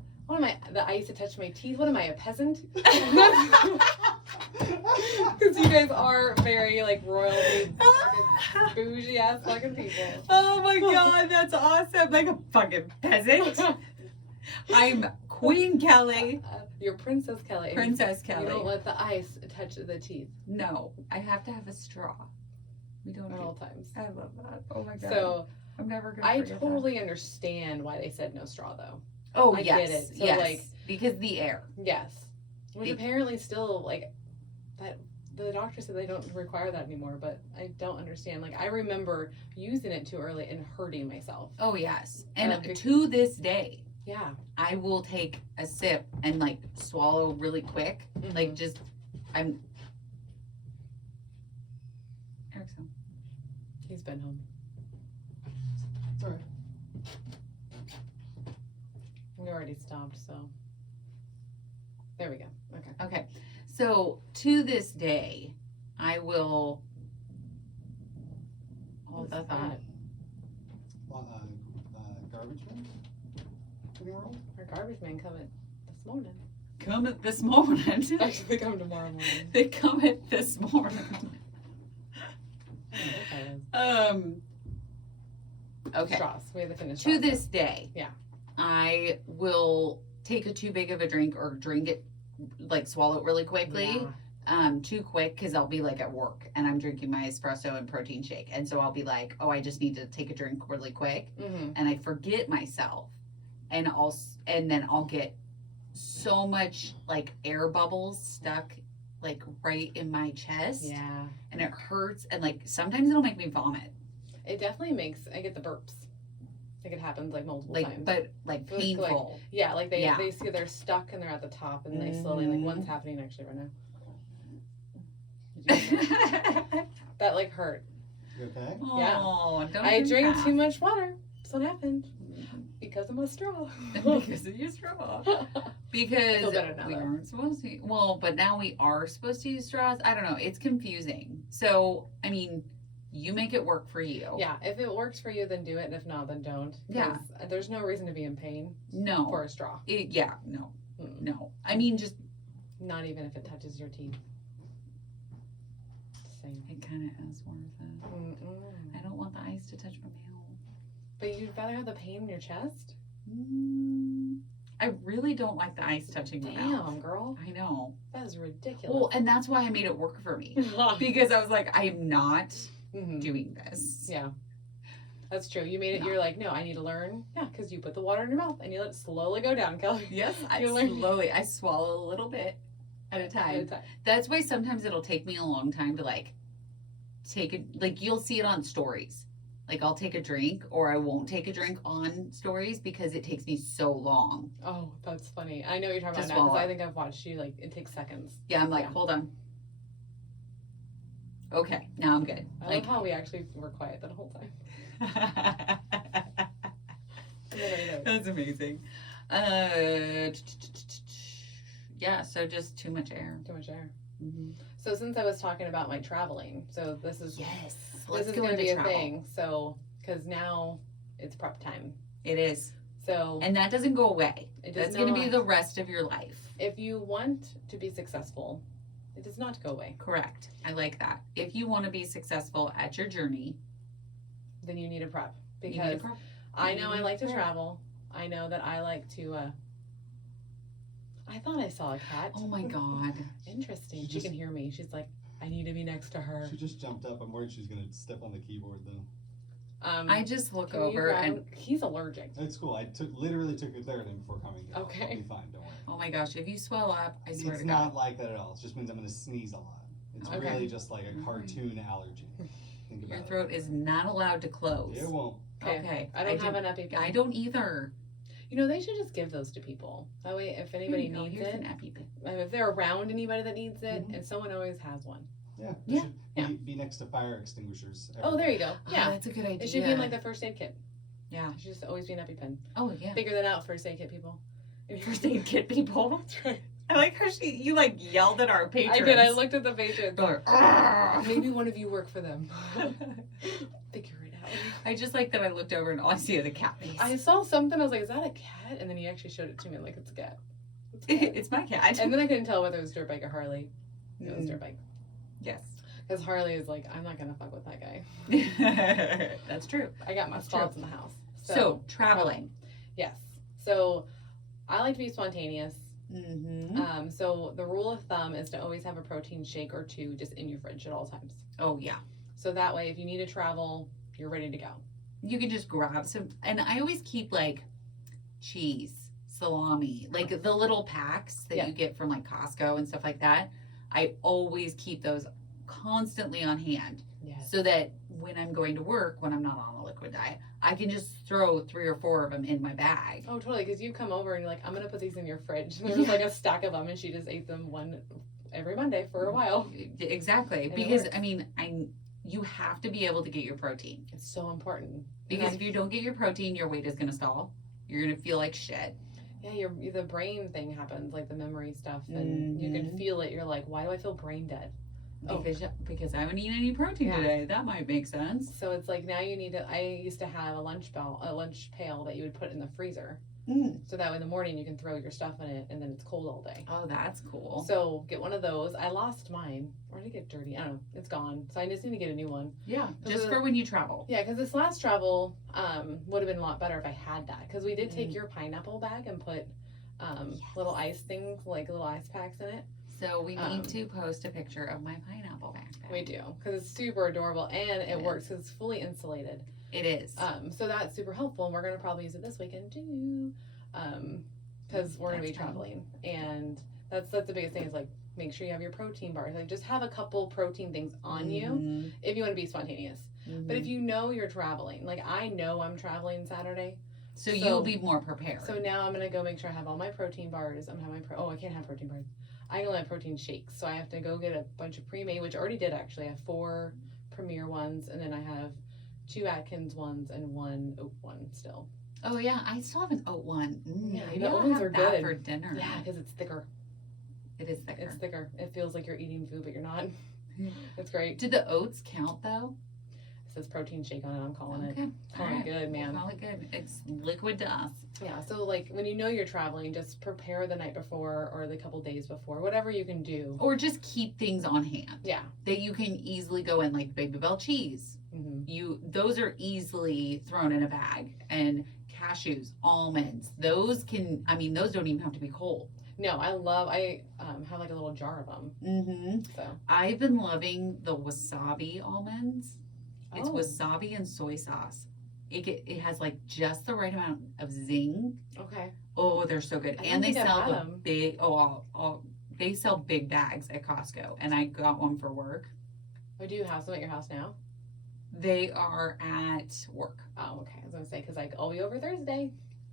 the ice to touch my teeth. What am I, a peasant? Because you guys are very like royalty, bougie ass fucking people. Oh my god, that's awesome. Like a fucking peasant. I'm Queen Kellie. You're Princess Kellie. Princess Kellie. You don't let the ice touch the teeth No, I have to have a straw. We don't at do all times. I love that. Oh my god. So I'm never gonna I forget totally understand why they said no straw though. that. Oh I yes. get it. So, yes. like- because the air. Yes. Which Be- apparently still like that the doctor said they don't require that anymore, but I don't understand. Like I remember using it too early and hurting myself. Oh yes. And Okay. to this day, Yeah. I will take a sip and like swallow really quick. Mhm. Like just I'm Eric's home. He's been home. It's alright. We already stopped, so there we go. Okay. Okay. So to this day, I will hold What's that thought. Garbage man in the world? Our garbage man coming this morning. Come at this morning. Actually, they come tomorrow morning. They come at this morning. I don't know what that is. Okay. Straws. We have to finish. To straws. this day, Yeah. I will take a too big of a drink or drink it, like swallow it really quickly. Yeah. Too quick because I'll be like at work and I'm drinking my espresso and protein shake, and so I'll be like, oh, I just need to take a drink really quick, Mm-hmm. and I forget myself, and then I'll get so much like air bubbles stuck like right in my chest, Yeah. and it hurts, and like sometimes it'll make me vomit, It definitely makes I get the burps. Like it happens like multiple like times. but like Like- painful. Yeah, like Yeah. they see they're stuck and they're at the top and they slowly like one's happening actually right now. Did you see that? That like hurt. You okay? Oh, don't I do drank that. too much water. That's what happened. Because of my straw. Because of your straw. Because feel better now, we though. aren't supposed to. Well, but now we are supposed to use straws. I don't know. It's confusing. So, I mean, you make it work for you. Yeah, if it works for you, then do it, and if not, then don't. 'Cause Yeah. There's no reason to be in pain No. for a straw. No. Mm. No. I mean, just Not even if it touches your teeth. Same. it kind of is worth it. Mm-mm. I don't want the ice to touch my mouth. But you'd rather have the pain in your chest? I really don't like the ice touching my mouth. Damn, girl. I know. That is Well, ridiculous. and that's why I made it work for me. Because I was like, I'm not Mhm. doing this. Yeah. That's true. You made it, No. you're like, no, I need to learn. Yeah, because you put the water in your mouth and you let it slowly go down, Kelly. Yes, I You learn- I swallow a little bit at a time. At a time. That's why sometimes it'll take me a long time to like take it. Like you'll see it on stories. Like I'll take a drink or I won't take a drink on stories because it takes me so long. Oh, that's funny. I know what you're talking To about now because swallow. I think I've watched you, like, it takes seconds. Yeah, I'm like, Yeah. hold on. Okay, now I'm good. I Like, love how we actually were quiet that whole time. And then I know. that's amazing. Yeah, so just too much air. Too much air. Mm-hmm. So since I was talking about my traveling, so this is Yes, this let's is go going to into be a travel. thing. So because now it's prep time. It is, So and that doesn't go away. it does That's going to be not- the rest of your life. If you want to be successful, it does not go away. Correct. I like that. If you want to be successful at your journey, Then you need a prep you need because a prep. I know I like to prep. travel. I know that I like to. I thought I saw a cat. Oh my god. Interesting. She Just- can hear me. She's like, I need to be next to her. She just jumped up. I'm worried she's gonna step on the keyboard though. I just look Can you over grab- and he's allergic. It's cool. I literally took your Claritin before coming here. Okay. I'll be fine. Don't worry. oh my gosh, if you swell up, I swear It's to not God. like that at all. It just means I'm gonna sneeze a lot. It's Okay. really just like a cartoon allergy. Think about Your it. throat is not allowed to close. It won't. Okay. I don't have an EpiPen. I don't either. You know, they should just give those to people. That way, if anybody Here you go, needs here's it, an EpiPen. if they're around anybody that needs it, Mhm. and someone always has one. Yeah. Yeah. Should Yeah. Be next to fire extinguishers. Oh, there you go. Oh, Yeah. that's a good idea. It should be in like the first aid kit. Yeah. It should just always be an EpiPen. Oh yeah. Figure that out, first aid kit people. First aid kit people. That's right. I like how you like yelled at our patrons. I did. I looked at the patrons. Going, "Argh." Maybe one of you work for them. Figure it out. I just like that I looked over and all I see is a cat face. I saw something. I was like, "Is that a cat?" And then he actually showed it to me. I'm like, "It's a cat." It's a cat. It's my cat. And then I couldn't tell whether it was dirt bike or Harley. It was Mm. dirt bike. Yes. Because Harley is like, I'm not gonna fuck with that guy. That's true. I got my That's spots in the house. So, traveling. Yes. So I like to be spontaneous. Mm-hmm. So the rule of thumb is to always have a protein shake or two just in your fridge at all times. Oh yeah. So that way, if you need to travel, you're ready to go. You can just grab some, and I always keep like cheese, salami, like the little packs that Yeah. you get from like Costco and stuff like that. I always keep those constantly on hand Yes. so that when I'm going to work, when I'm not on a liquid diet, I can just throw 3 or 4 of them in my bag. Oh, totally. Because you come over and you're like, I'm gonna put these in your fridge. And there Yeah. was like a stack of them, and she just ate them one every Monday for a while. Exactly, And it because works. I mean, you have to be able to get your protein. It's so important. Because And if you don't get your protein, your weight is going to stall. You're going to feel like shit. yeah, the brain thing happens, like the memory stuff, and you can Mhm. feel it. You're like, why do I feel brain dead? Oh. Because I haven't eaten any protein Yeah. today. That might make sense. So it's like now you need to. I used to have a lunch pail that you would put in the freezer, so that way in the morning you can throw your stuff in it, and then it's cold all day. Oh, that's cool. So get one of those. I lost mine. Or did it get dirty? I don't know. It's gone. So I just need to get a new one. Yeah, just Those are- for when you travel. Yeah, because this last travel would have been a lot better if I had that. Because we did take Mm. your pineapple bag and put Yes. little ice things, like little ice packs in it. So we Um, need to post a picture of my pineapple backpack. We do. Because it's super adorable and it It works because it's fully insulated. It is. So that's super helpful. And we're going to probably use it this weekend too. Because we're going to be That's fun. traveling. And that's the biggest thing is like, make sure you have your protein bars. Like just have a couple protein things on you Mhm. if you want to be spontaneous. But if you know you're traveling, like I know I'm traveling Saturday. so so- you'll be more prepared. So now I'm gonna go make sure I have all my protein bars. I'm gonna have I can't have protein bars. I can only have protein shakes. So I have to go get a bunch of pre-made, which I already did actually. I have 4 Premier ones, and then I have 2 Atkins ones and 1 oat one still. Oh yeah, I still have an oat one. Yeah, Maybe the I'll oat ones have are that good. for dinner. Yeah, because it's thicker. It is thicker. It's thicker. It feels like you're eating food, but you're not. It's great. Do the oats count though? It says protein shake on it. I'm calling it. Okay. Calling it good, man. Call it good. It's liquid to us. Yeah, so like when you know you're traveling, just prepare the night before or the couple days before, whatever you can do. Or just keep things on hand Yeah. that you can easily go in, like Baby Bell cheese. Mm-hmm. Those are easily thrown in a bag. And cashews, almonds, those don't even have to be cold. No, I have like a little jar of them. Mm-hmm. So I've been loving the wasabi almonds. It's Oh. wasabi and soy sauce. It has like just the right amount of zing. okay. Oh, they're so good. I And don't they think I've sell had the 'em. big, they sell big bags at Costco. And I got one for work. Oh, do you have some at your house now? They are at work. Oh, okay. I was gonna say because like I'll be over Thursday.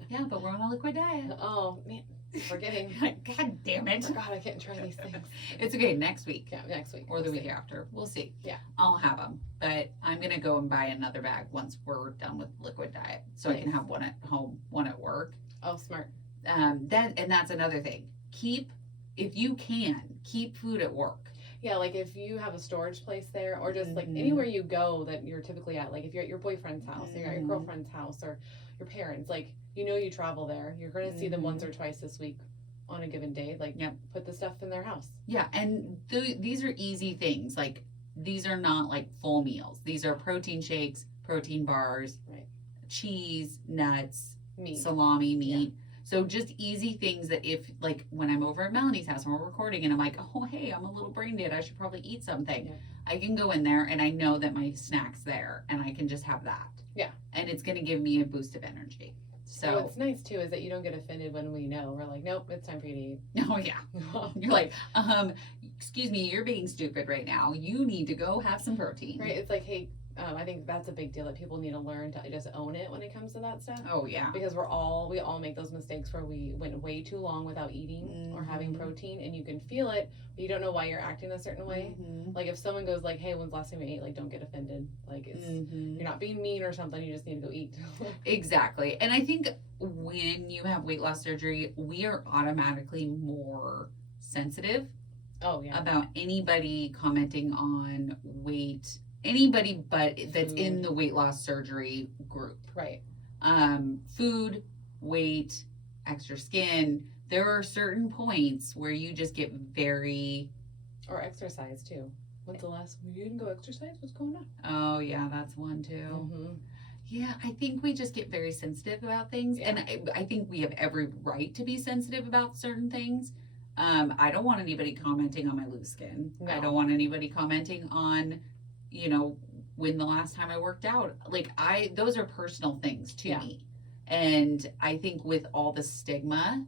Yeah, but we're on a liquid diet. Oh man, forgetting. God damn I it. forgot I can't try these things. It's okay. Next week. Yeah, next week Or the we'll week see. after. We'll see. Yeah. I'll have them. But I'm going to go and buy another bag once we're done with liquid diet. So I can Nice. have one at home, one at work. Oh, smart. And that's another thing. If you can, keep food at work. Yeah, like if you have a storage place there, or just like Mhm. anywhere you go that you're typically at, like if you're at your boyfriend's house, or you're at your Mhm. girlfriend's house, or your parents, like you travel there, you're gonna see them once or twice this week on a given day. Like, Yep. put the stuff in their house. Yeah. And these are easy things. Like these are not like full meals. These are protein shakes, protein bars, Right. cheese, nuts, Meat. salami, meat. So just easy things that if, like, when I'm over at Melanie's house and we're recording and I'm like, oh, hey, I'm a little brain dead, I should probably eat something. Yeah. I can go in there and I know that my snack's there and I can just have that. Yeah. And it's going to give me a boost of energy. So what's nice too is that you don't get offended when we know. We're like, nope, it's time for you to eat. oh yeah. You're like, excuse me, you're being stupid right now. You need to go have some protein. Right? It's like, hey, I think that's a big deal that people need to learn to just own it when it comes to that stuff. Oh yeah. Because we all make those mistakes where we went way too long without eating or having protein, and you can feel it, but you don't know why you're acting a certain way. Like if someone goes like, hey, when's the last time you ate? Like, don't get offended. Like it's you're not being mean or something. You just need to go eat. Exactly. And I think when you have weight loss surgery, we are automatically more sensitive Oh yeah. about anybody commenting on weight, anybody but that's in the weight loss surgery group. Right. Food, weight, extra skin. There are certain points where you just get very. Or exercise too. When's the last? You didn't go exercise? What's going on? Oh yeah, that's one too. Yeah, I think we just get very sensitive about things, and I think we have every right to be sensitive about certain things. I don't want anybody commenting on my loose skin. No. I don't want anybody commenting on, when the last time I worked out. Like those are personal things to me, and I think with all the stigma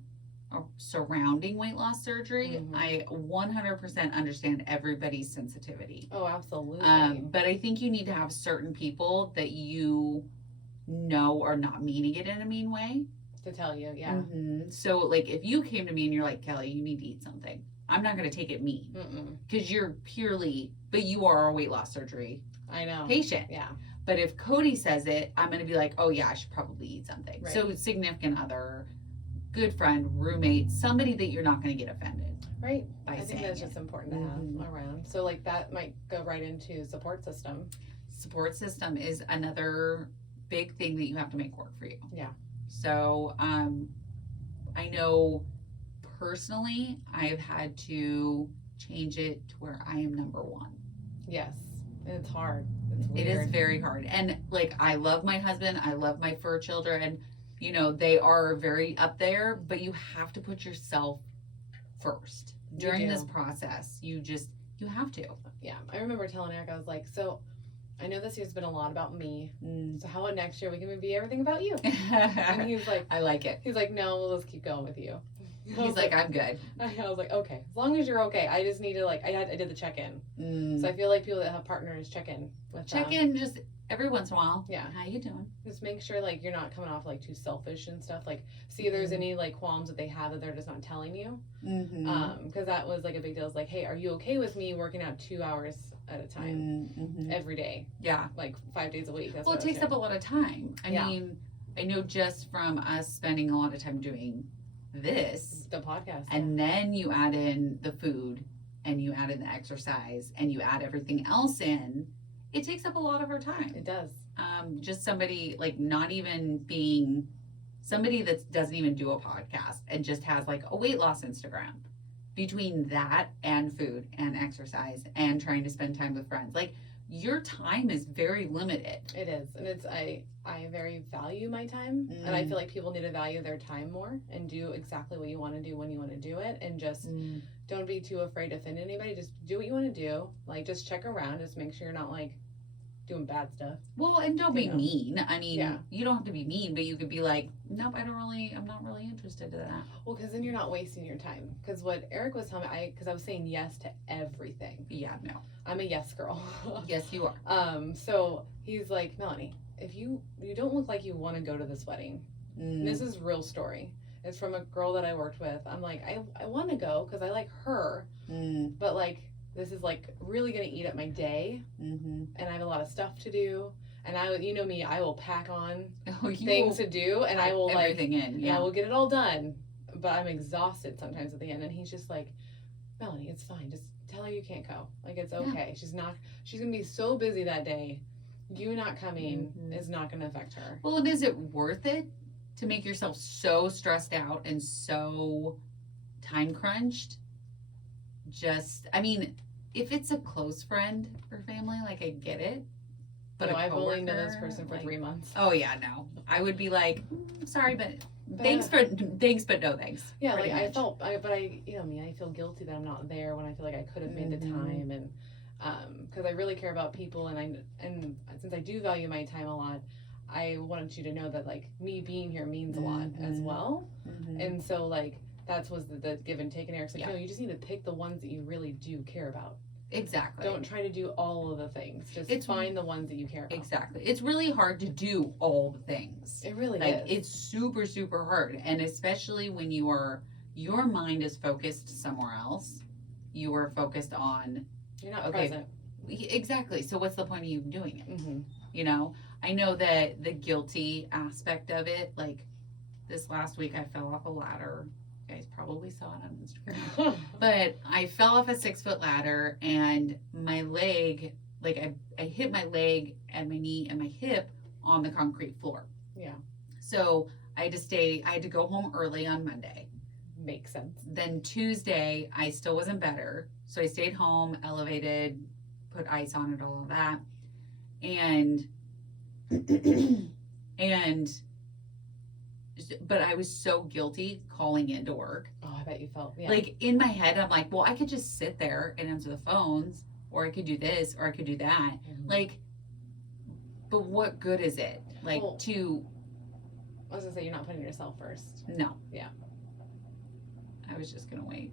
surrounding weight loss surgery, I 100% understand everybody's sensitivity. Oh, absolutely. But I think you need to have certain people that you know are not meaning it in a mean way. To tell you, yeah. So, like, if you came to me and you're like, Kelly, you need to eat something, I'm not going to take it mean. Because you're but you are a weight loss surgery I know. patient. Yeah. But if Cody says it, I'm going to be like, oh, yeah, I should probably eat something. Right. So, significant other, good friend, roommate, somebody that you're not going to get offended. Right. By I think saying that's it. just important to have around. So, like, that might go right into support system. Support system is another big thing that you have to make work for you. Yeah. So, I know personally, I've had to change it to where I am number one. Yes. And it's hard. It's weird. It is very hard. And like, I love my husband. I love my fur children. They are very up there, but you have to put yourself first during this process. You have to. Yeah. I remember telling Eric, I was like, so I know this year's been a lot about me. So how about next year we can be everything about you? And he's like, I like it. He's like, no, we'll just keep going with you. He's like, I'm good. I was like, okay, as long as you're okay. I just need to I did the check-in. So I feel like people that have partners check in with check in just every once in a while. Yeah. How you doing? Just make sure like you're not coming off like too selfish and stuff. Like see if there's any like qualms that they have that they're just not telling you. Because that was like a big deal. It's like, hey, are you okay with me working out 2 hours at a time every day? Yeah. Like 5 days a week. That's well, it takes up a lot of time. I mean, I know just from us spending a lot of time doing the podcast, and then you add in the food and you add in the exercise and you add everything else in, it takes up a lot of our time. It does. Just somebody like not even being somebody that doesn't even do a podcast and just has like a weight loss Instagram. Between that and food and exercise and trying to spend time with friends, like your time is very limited. It is, and it's I very value my time, and I feel like people need to value their time more and do exactly what you want to do when you want to do it, and just don't be too afraid to offend anybody. Just do what you want to do. Like just check around, just make sure you're not like doing bad stuff. Well, and don't be mean. I mean, you don't have to be mean, but you could be like, nope, I'm not really interested in that. Well, because then you're not wasting your time. Because what Eric was telling me, because I was saying yes to everything. Yeah, no. I'm a yes girl. Yes, you are. So he's like, Melanie, if you don't look like you want to go to this wedding. And this is real story. It's from a girl that I worked with. I'm like, I want to go because I like her. But like, this is like really going to eat up my day. And I have a lot of stuff to do. And you know me, I will pack on things to do. And I will everything in. Yeah. I will get it all done. But I'm exhausted sometimes at the end. And he's just like, Melanie, it's fine. Just tell her you can't go. Like, it's okay. Yeah. She's going to be so busy that day. You not coming is not going to affect her. Well, and is it worth it to make yourself so stressed out and so time crunched? I mean, if it's a close friend or family, like I get it. But no, I've only known this person for 3 months. Oh yeah, no. I would be like, sorry, but thanks, but no thanks. Yeah, like much. you know me, I feel guilty that I'm not there when I feel like I could have made the time, and because I really care about people, and since I do value my time a lot, I wanted you to know that like me being here means a lot as well, and so like that was the give and take, and Eric's like, no, you just need to pick the ones that you really do care about. Exactly. Don't try to do all of the things. Just find the ones that you care about. Exactly. It's really hard to do all the things. It really is. It's super, super hard. And especially when your mind is focused somewhere else. You are focused on... You're not present. Exactly. So what's the point of you doing it? Mm-hmm. You know? I know that the guilty aspect of it, like this last week I fell off a ladder. You guys probably saw it on Instagram. But I fell off a 6-foot ladder and my leg, like I hit my leg and my knee and my hip on the concrete floor. Yeah. So I had to go home early on Monday. Makes sense. Then Tuesday, I still wasn't better. So I stayed home, elevated, put ice on it, all of that. But I was so guilty calling into work. Oh, I bet you felt, Like in my head, I'm like, well, I could just sit there and answer the phones, or I could do this, or I could do that. Like, but what good is it? Like I was gonna say, you're not putting yourself first. No. Yeah. I was just gonna wait.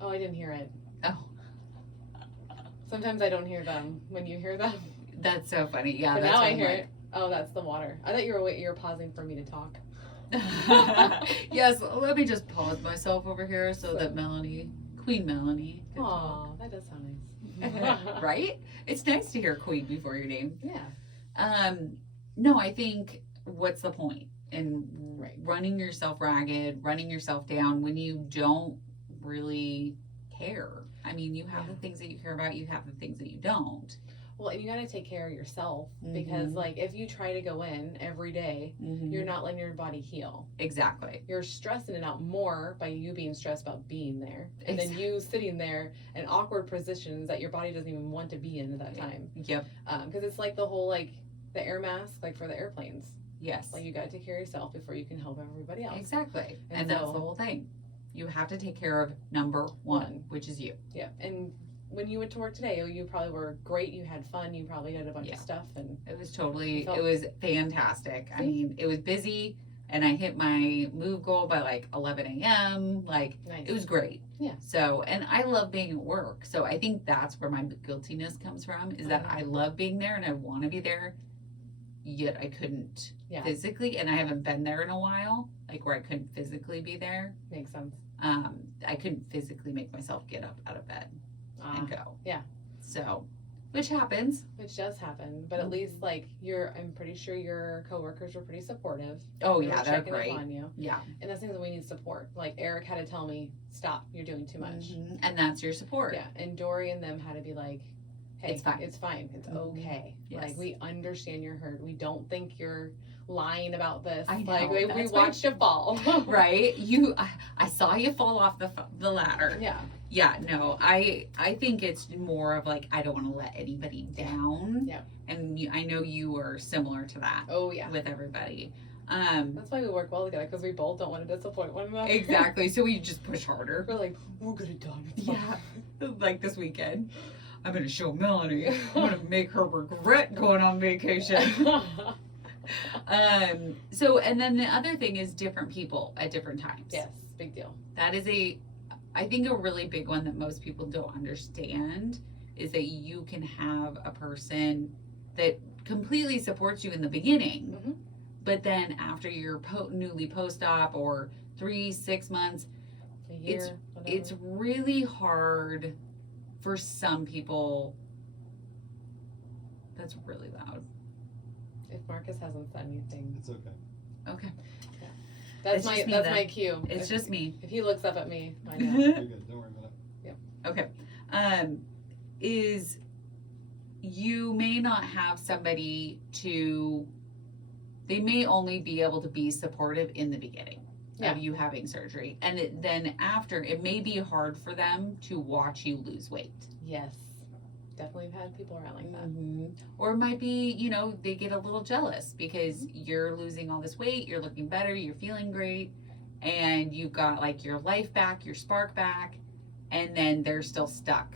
Oh, I didn't hear it. Oh. Sometimes I don't hear them when you hear them. That's so funny. Yeah. But that's now I hear it. Oh, that's the water. I thought you were pausing for me to talk. Yes, let me just pause myself over here so that Queen Melanie can talk. That does sound nice. Right? It's nice to hear Queen before your name. Yeah. No, I think what's the point in running yourself ragged, running yourself down when you don't really care? I mean, you have the things that you care about, you have the things that you don't. Well, and you got to take care of yourself because, like, if you try to go in every day, you're not letting your body heal. Exactly. You're stressing it out more by you being stressed about being there. And then you sitting there in awkward positions that your body doesn't even want to be in at that time. Yep. Because it's like the whole, like, the air mask, like, for the airplanes. Yes. Like, you got to take care of yourself before you can help everybody else. Exactly. And that's the whole thing. You have to take care of number one, which is you. Yeah. And when you went to work today, you probably were great. You had fun. You probably did a bunch of stuff, and it was it was fantastic. I mean, it was busy, and I hit my move goal by like 11 a.m. Like, It was great. Yeah. So, and I love being at work. So I think that's where my guiltiness comes from, is that I love being there and I want to be there, yet I couldn't physically, and I haven't been there in a while, like where I couldn't physically be there. Makes sense. I couldn't physically make myself get up out of bed and go. Yeah. So, which happens. Which does happen, but at least like I'm pretty sure your coworkers were pretty supportive. Oh yeah, they're great. Up on you. Yeah. And that's things that we need support. Like Eric had to tell me, stop, you're doing too much. And that's your support. Yeah. And Dory and them had to be like, hey, it's fine. It's fine. It's okay. Yes. Like, we understand you're hurt. We don't think you're lying about this. I know. Like, we watched you fall. Right? I saw you fall off the ladder. Yeah. Yeah, no, I think it's more of like, I don't want to let anybody down. Yeah. And I know you are similar to that. Oh, yeah. With everybody. That's why we work well together, because we both don't want to disappoint one another. Exactly. So we just push harder. We're like, we'll get it done. Yeah. Like this weekend. I'm going to show Melanie. I'm going to make her regret going on vacation. So, and then the other thing is different people at different times. Yes, big deal. That is I think a really big one that most people don't understand is that you can have a person that completely supports you in the beginning, but then after you're newly post-op or 3-6 months, a year, it's really hard for some people. That's really loud. If Marcus hasn't said anything, it's okay. Okay. Yeah. That's my cue. It's just me. If he looks up at me, I know. You're good. Don't worry about it. Yeah. Okay. Is you may not have somebody they may only be able to be supportive in the beginning of you having surgery. And then after, it may be hard for them to watch you lose weight. Yes. definitely had people around like that. Mm-hmm. Or it might be, you know, they get a little jealous because you're losing all this weight, you're looking better, you're feeling great, and you've got like your life back, your spark back, and then they're still stuck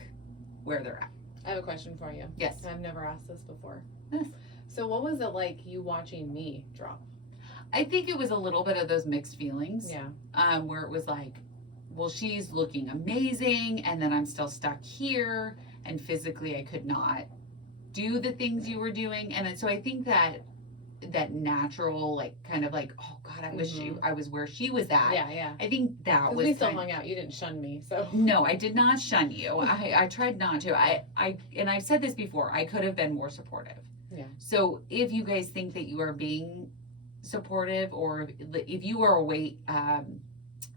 where they're at. I have a question for you. Yes. I've never asked this before. Yes. So what was it like you watching me drop? I think it was a little bit of those mixed feelings. Yeah. Where it was like, well, she's looking amazing, and then I'm still stuck here, and physically I could not do the things you were doing. And so I think that natural, like, kind of like, oh God, I wish I was where she was at. Yeah, yeah. I think that was we still hung out. You didn't shun me, so. No, I did not shun you. I tried not to. And I've said this before, I could have been more supportive. Yeah. So if you guys think that you are being supportive, or if you are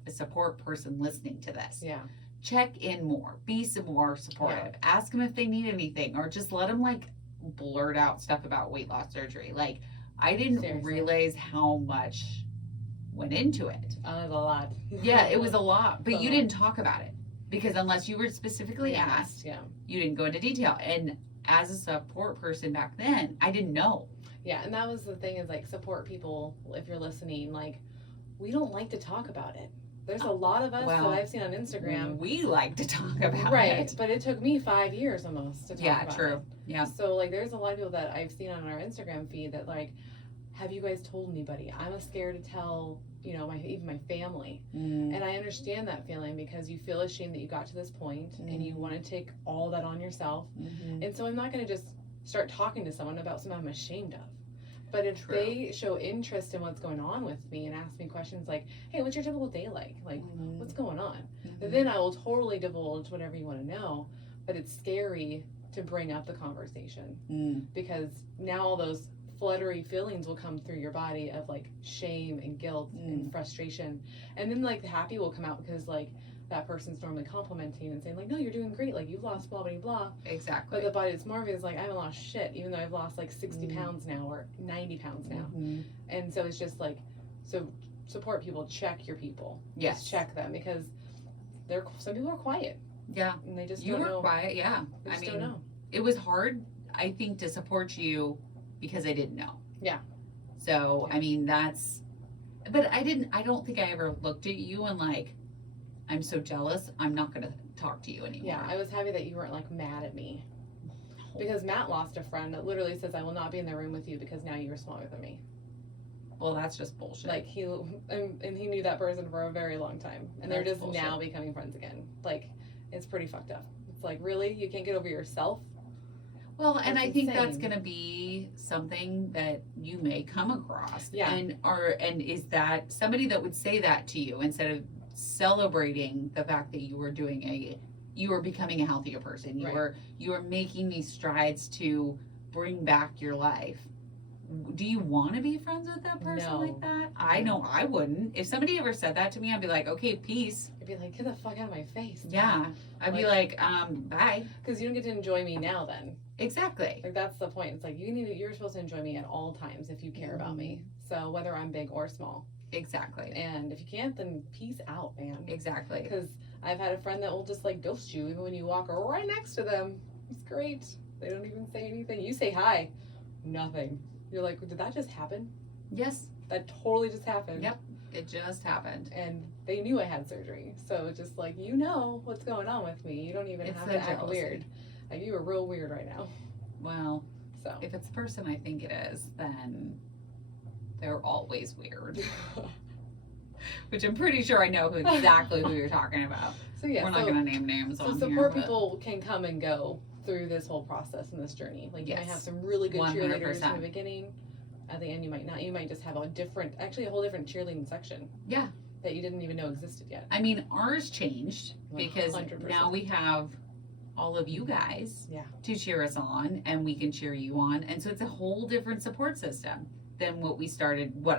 a support person listening to this, Yeah. check in more, be some more supportive, ask them if they need anything, or just let them like blurt out stuff about weight loss surgery. Like, I didn't realize how much went into it. It was a lot. Yeah, it was a lot, but you didn't talk about it because unless you were specifically asked, you didn't go into detail. And as a support person back then, I didn't know. Yeah, and that was the thing, is like, support people, if you're listening, like, we don't like to talk about it. There's a lot of us that I've seen on Instagram. We like to talk about it. Right, but it took me 5 years almost to talk about it. Yeah, true. Yeah. So, like, there's a lot of people that I've seen on our Instagram feed that, like, have you guys told anybody? I'm scared to tell, you know, even my family. And I understand that feeling, because you feel ashamed that you got to this point and you want to take all that on yourself. And so I'm not going to just start talking to someone about something I'm ashamed of. But if they show interest in what's going on with me and ask me questions like, hey, what's your typical day like? Like, what's going on? Then I will totally divulge whatever you want to know. But it's scary to bring up the conversation because now all those fluttery feelings will come through your body of like shame and guilt and frustration. And then like the happy will come out because like that person's normally complimenting and saying like, no, you're doing great, like you've lost blah blah blah. Exactly. But the body that's morbid is like, I haven't lost shit, even though I've lost like 60 pounds now or 90 pounds now. And so it's just like, so support people, check your people. Yes. Just check them, because some people are quiet. Yeah. And they just you don't were know. quiet, yeah. They just I mean, don't know. it was hard, I think, to support you because I didn't know. Yeah. So, I mean, but I don't think I ever looked at you and like, I'm so jealous, I'm not going to talk to you anymore. Yeah, I was happy that you weren't like mad at me. Because Matt lost a friend that literally says, I will not be in the room with you because now you are smaller than me. Well, that's just bullshit. Like, he knew that person for a very long time. And they're just now becoming friends again. Like, it's pretty fucked up. It's like, really? You can't get over yourself? Well, and I think that's going to be something that you may come across. Yeah. And is that somebody that would say that to you instead of celebrating the fact that you were becoming a healthier person. You were making these strides to bring back your life. Do you want to be friends with that person like that? I know I wouldn't. If somebody ever said that to me, I'd be like, okay, peace. I'd be like, get the fuck out of my face. Yeah. I'd be like, bye. Because you don't get to enjoy me now then. Exactly. Like, that's the point. It's like, you're supposed to enjoy me at all times if you care about me. So whether I'm big or small. Exactly. And if you can't, then peace out, man. Exactly. Because I've had a friend that will just like ghost you even when you walk right next to them. It's great. They don't even say anything. You say hi. Nothing. You're like, did that just happen? Yes. That totally just happened. Yep. It just happened. And they knew I had surgery. So it's just like, you know what's going on with me. You don't even have to act weird. Like, you are real weird right now. Well, so if it's the person I think it is, then they're always weird. Which I'm pretty sure I know exactly who you're talking about. So yeah, we're not going to name names on here. So support people can come and go through this whole process and this journey. Like, you might have some really good 100%. Cheerleaders in the beginning. At the end, you might not. You might just have a whole different cheerleading section. Yeah. That you didn't even know existed yet. I mean, ours changed 100%. Because now we have all of you guys to cheer us on, and we can cheer you on. And so it's a whole different support system than what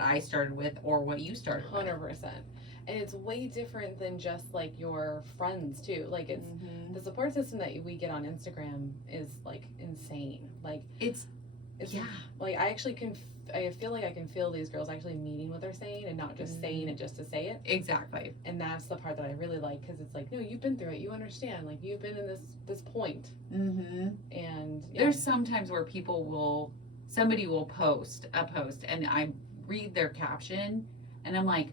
I started with, or what you started with. 100%. And it's way different than just like your friends too. Like, it's the support system that we get on Instagram is like insane. Like, it's like, I actually can I feel like I can feel these girls actually meaning what they're saying and not just saying it just to say it. Exactly. And that's the part that I really like, because it's like, no, you've been through it, you understand, like you've been in this point. Mm-hmm. And there's sometimes where somebody will post a post and I read their caption and I'm like,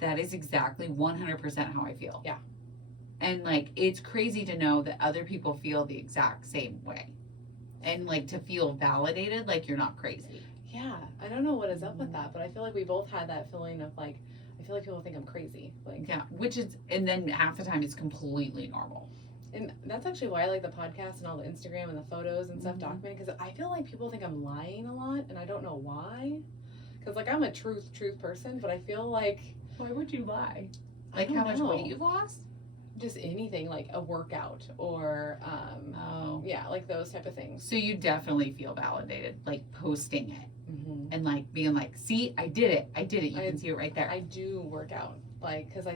that is exactly 100% how I feel. Yeah. And like, it's crazy to know that other people feel the exact same way. And like to feel validated, like you're not crazy. Yeah, I don't know what is up with that, but I feel like we both had that feeling of like, I feel like people think I'm crazy. Like, yeah, and then half the time it's completely normal. And that's actually why I like the podcast and all the Instagram and the photos and stuff documented, because I feel like people think I'm lying a lot, and I don't know why. Because like I'm a truth person, but I feel like, why would you lie? I Like don't how much know. weight you've lost? Just anything, like a workout or yeah, like those type of things. So you definitely feel validated, like posting it Mm-hmm. and like being like, see, I did it. You can see it right there. I do work out, like, because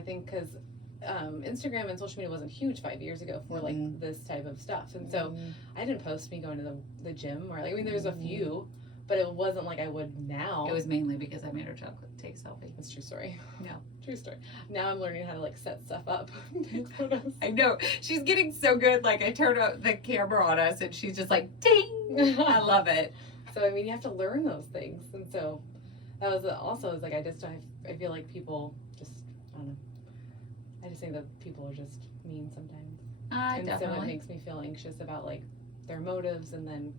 Instagram and social media wasn't huge 5 years ago for like this type of stuff, and so I didn't post me going to the gym, or like, I mean, there's a few, but it wasn't like I would now. It was mainly because I made her take selfie. That's a true story. No. True story. Now I'm learning how to like set stuff up. Take photos. I know. She's getting so good. Like I turn the camera on us and she's just like, ding. I love it. So, I mean, you have to learn those things. And so that was also, like, I feel like people just, I don't know. I just think that people are just mean sometimes. And Definitely. so it makes me feel anxious about like their motives, and then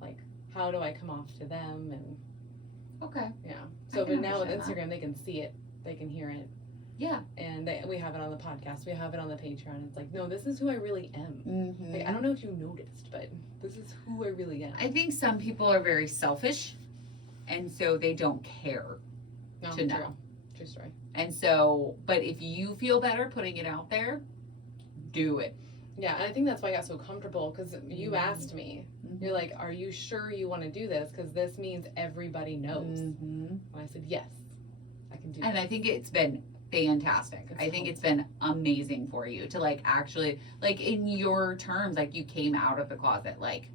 like, how do I come off to them? And Okay. yeah. So, but now with understand Instagram, they can see it, they can hear it. Yeah. And we have it on the podcast, we have it on the Patreon. It's like, no, this is who I really am. Mm-hmm. Like, I don't know if you noticed, but this is who I really am. I think some people are very selfish and so they don't care No, to know. True story. And so, but if you feel better putting it out there, do it. Yeah, and I think that's why I got so comfortable, because you asked me, you're like, are you sure you want to do this? Because this means everybody knows. And I said, yes, I can do And that. I think it's been fantastic. I think it's been amazing for you to like actually, like in your terms, like you came out of the closet, like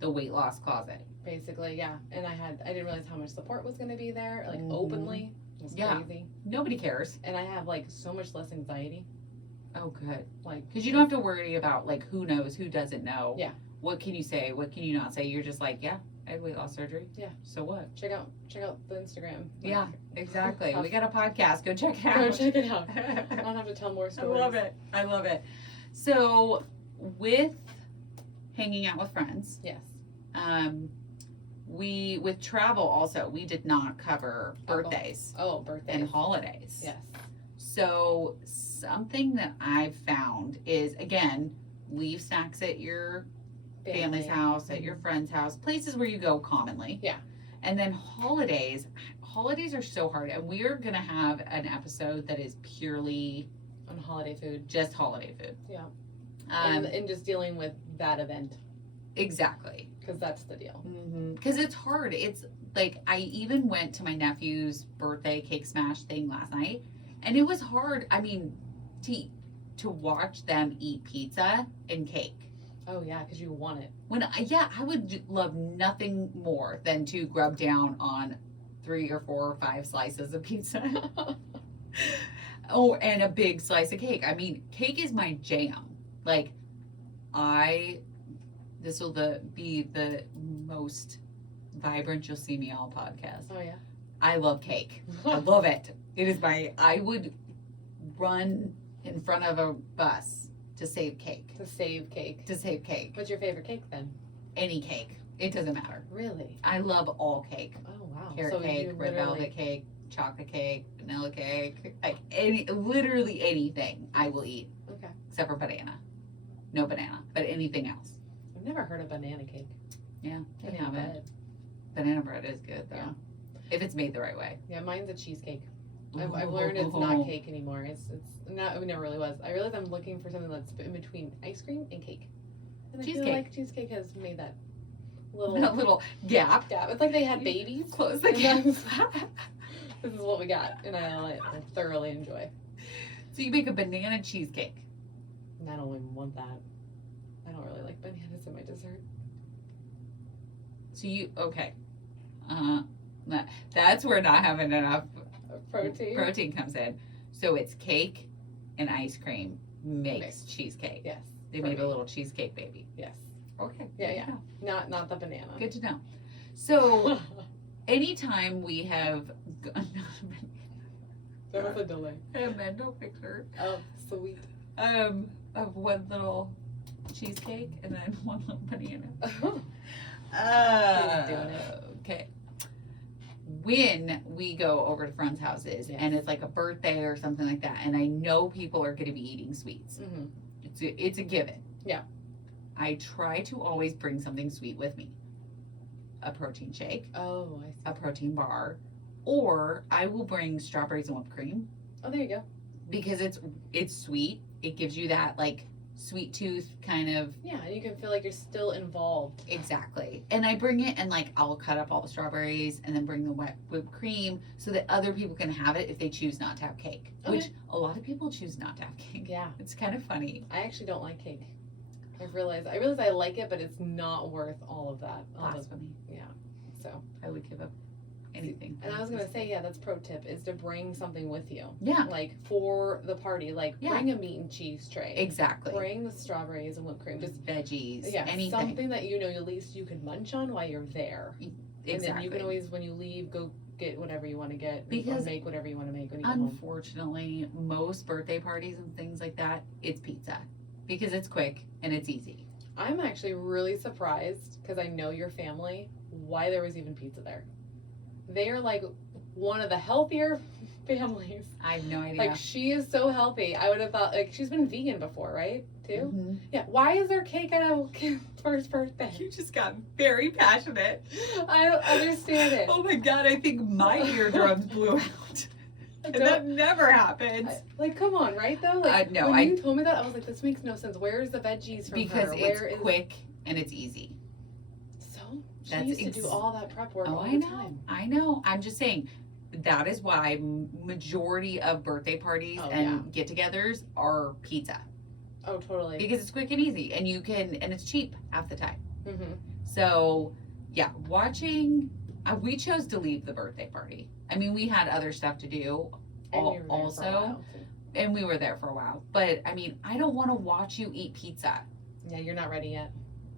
the weight loss closet. Basically, yeah. And I didn't realize how much support was going to be there, like openly. It was crazy. Nobody cares. And I have like so much less anxiety. Oh, good. Like, because you don't have to worry about like who knows, who doesn't know. Yeah. What can you say? What can you not say? You're just like, yeah, I had weight loss surgery. Yeah. So what? check out the Instagram. Like, Yeah, exactly. We got a podcast. Go check it out. go check it out. I don't have to tell more I stories. love it. I love it. So with hanging out with friends, Yes. we with travel also, we did not cover birthdays Oh, birthdays. and holidays. Yes. So something that I've found is, again, leave snacks at your family's house, at your friend's house, places where you go commonly. Yeah. And then holidays are so hard, and we are gonna have an episode that is purely On holiday food. just holiday food. Yeah. Um, And just dealing with that event, exactly. because that's the deal. Because it's hard. It's like I even went to my nephew's birthday cake smash thing last night, and it was hard. I mean, to watch them eat pizza and cake. Oh yeah, because you want it. I would love nothing more than to grub down on 3 or 4 or 5 slices of pizza. Oh, and a big slice of cake. I mean, cake is my jam. Like, this will be the most vibrant you'll see me all podcast. Oh yeah. I love cake. I love it. I would run in front of a bus to save cake. To save cake. What's your favorite cake then? Any cake. It doesn't matter. Really? I love all cake. Oh wow. Carrot cake, you red velvet cake, chocolate cake, vanilla cake. Like literally anything I will eat. Okay. Except for banana. No banana, but anything else. I've never heard of banana cake. Yeah, they Banana have it. bread. Banana bread is good though. Yeah. If it's made the right way. Yeah, mine's a cheesecake. I've learned it's not cake anymore. It's not. It never really was. I realized I'm looking for something that's in between ice cream and cake. And I feel Cheesecake. like cheesecake has made that little That little gap. gap. It's like they had babies. Close the And gap. this is what we got, and I thoroughly enjoy. So you make a banana cheesecake. And I don't even want that. I don't really like bananas in my dessert. So you, okay. That's where not having enough Protein. comes in. So it's cake and ice cream makes cheesecake. Yes. They made a little cheesecake baby. Yes. Okay. Yeah. Not the banana. Good to know. So anytime we have There was a delay. a mental picture Oh, sweet. of one little cheesecake and then one little banana. doing it. Okay. When we go over to friends' houses and it's like a birthday or something like that, and I know people are going to be eating sweets, it's a given. Yeah. I try to always bring something sweet with me. A protein shake, Oh, I see. a protein bar, or I will bring strawberries and whipped cream Oh, there you go. because it's sweet. It gives you that like sweet tooth kind of. Yeah, and you can feel like you're still involved. Exactly. And I bring it and like I'll cut up all the strawberries and then bring the whipped cream so that other people can have it if they choose not to have cake. Okay. Which a lot of people choose not to have cake. Yeah. It's kind of funny. I actually don't like cake. I realize I like it, but it's not worth all of that. Blasphemy. So I would give up anything. And I was gonna say, that's pro tip is to bring something with you. Yeah. Like for the party, like Yeah. bring a meat and cheese tray. Exactly. Bring the strawberries and whipped cream. Just veggies. Anything. something that at least you could munch on while you're there. Exactly. And then you can always, when you leave, go get whatever you want to get. Because or make whatever you want to make when you go home. unfortunately, most birthday parties and things like that, it's pizza because it's quick and it's easy. I'm actually really surprised because I know your family. Why there was even pizza there? They are like one of the healthier families. I have no idea. Like she is so healthy. I would have thought like she's been vegan before, right? Too. Mhm. Yeah. Why is there cake at a kid's first birthday? You just got very passionate. I don't understand it. Oh my god, I think my eardrums blew out. And that never happens. Like, come on, right though? Like, No, when you told me that, I was like, this makes no sense. Where's the veggies from because her? it's quick and it's easy. So she That's used to do all that prep work all I the know. time. I know. I'm just saying that is why majority of birthday parties and get-togethers are pizza Oh, totally. because it's quick and easy, and you can and it's cheap half the time. Mm-hmm. So yeah, watching. We chose to leave the birthday party. I mean, we had other stuff to do. Also, and we were there for a while. But I mean, I don't want to watch you eat pizza. Yeah, you're not ready yet.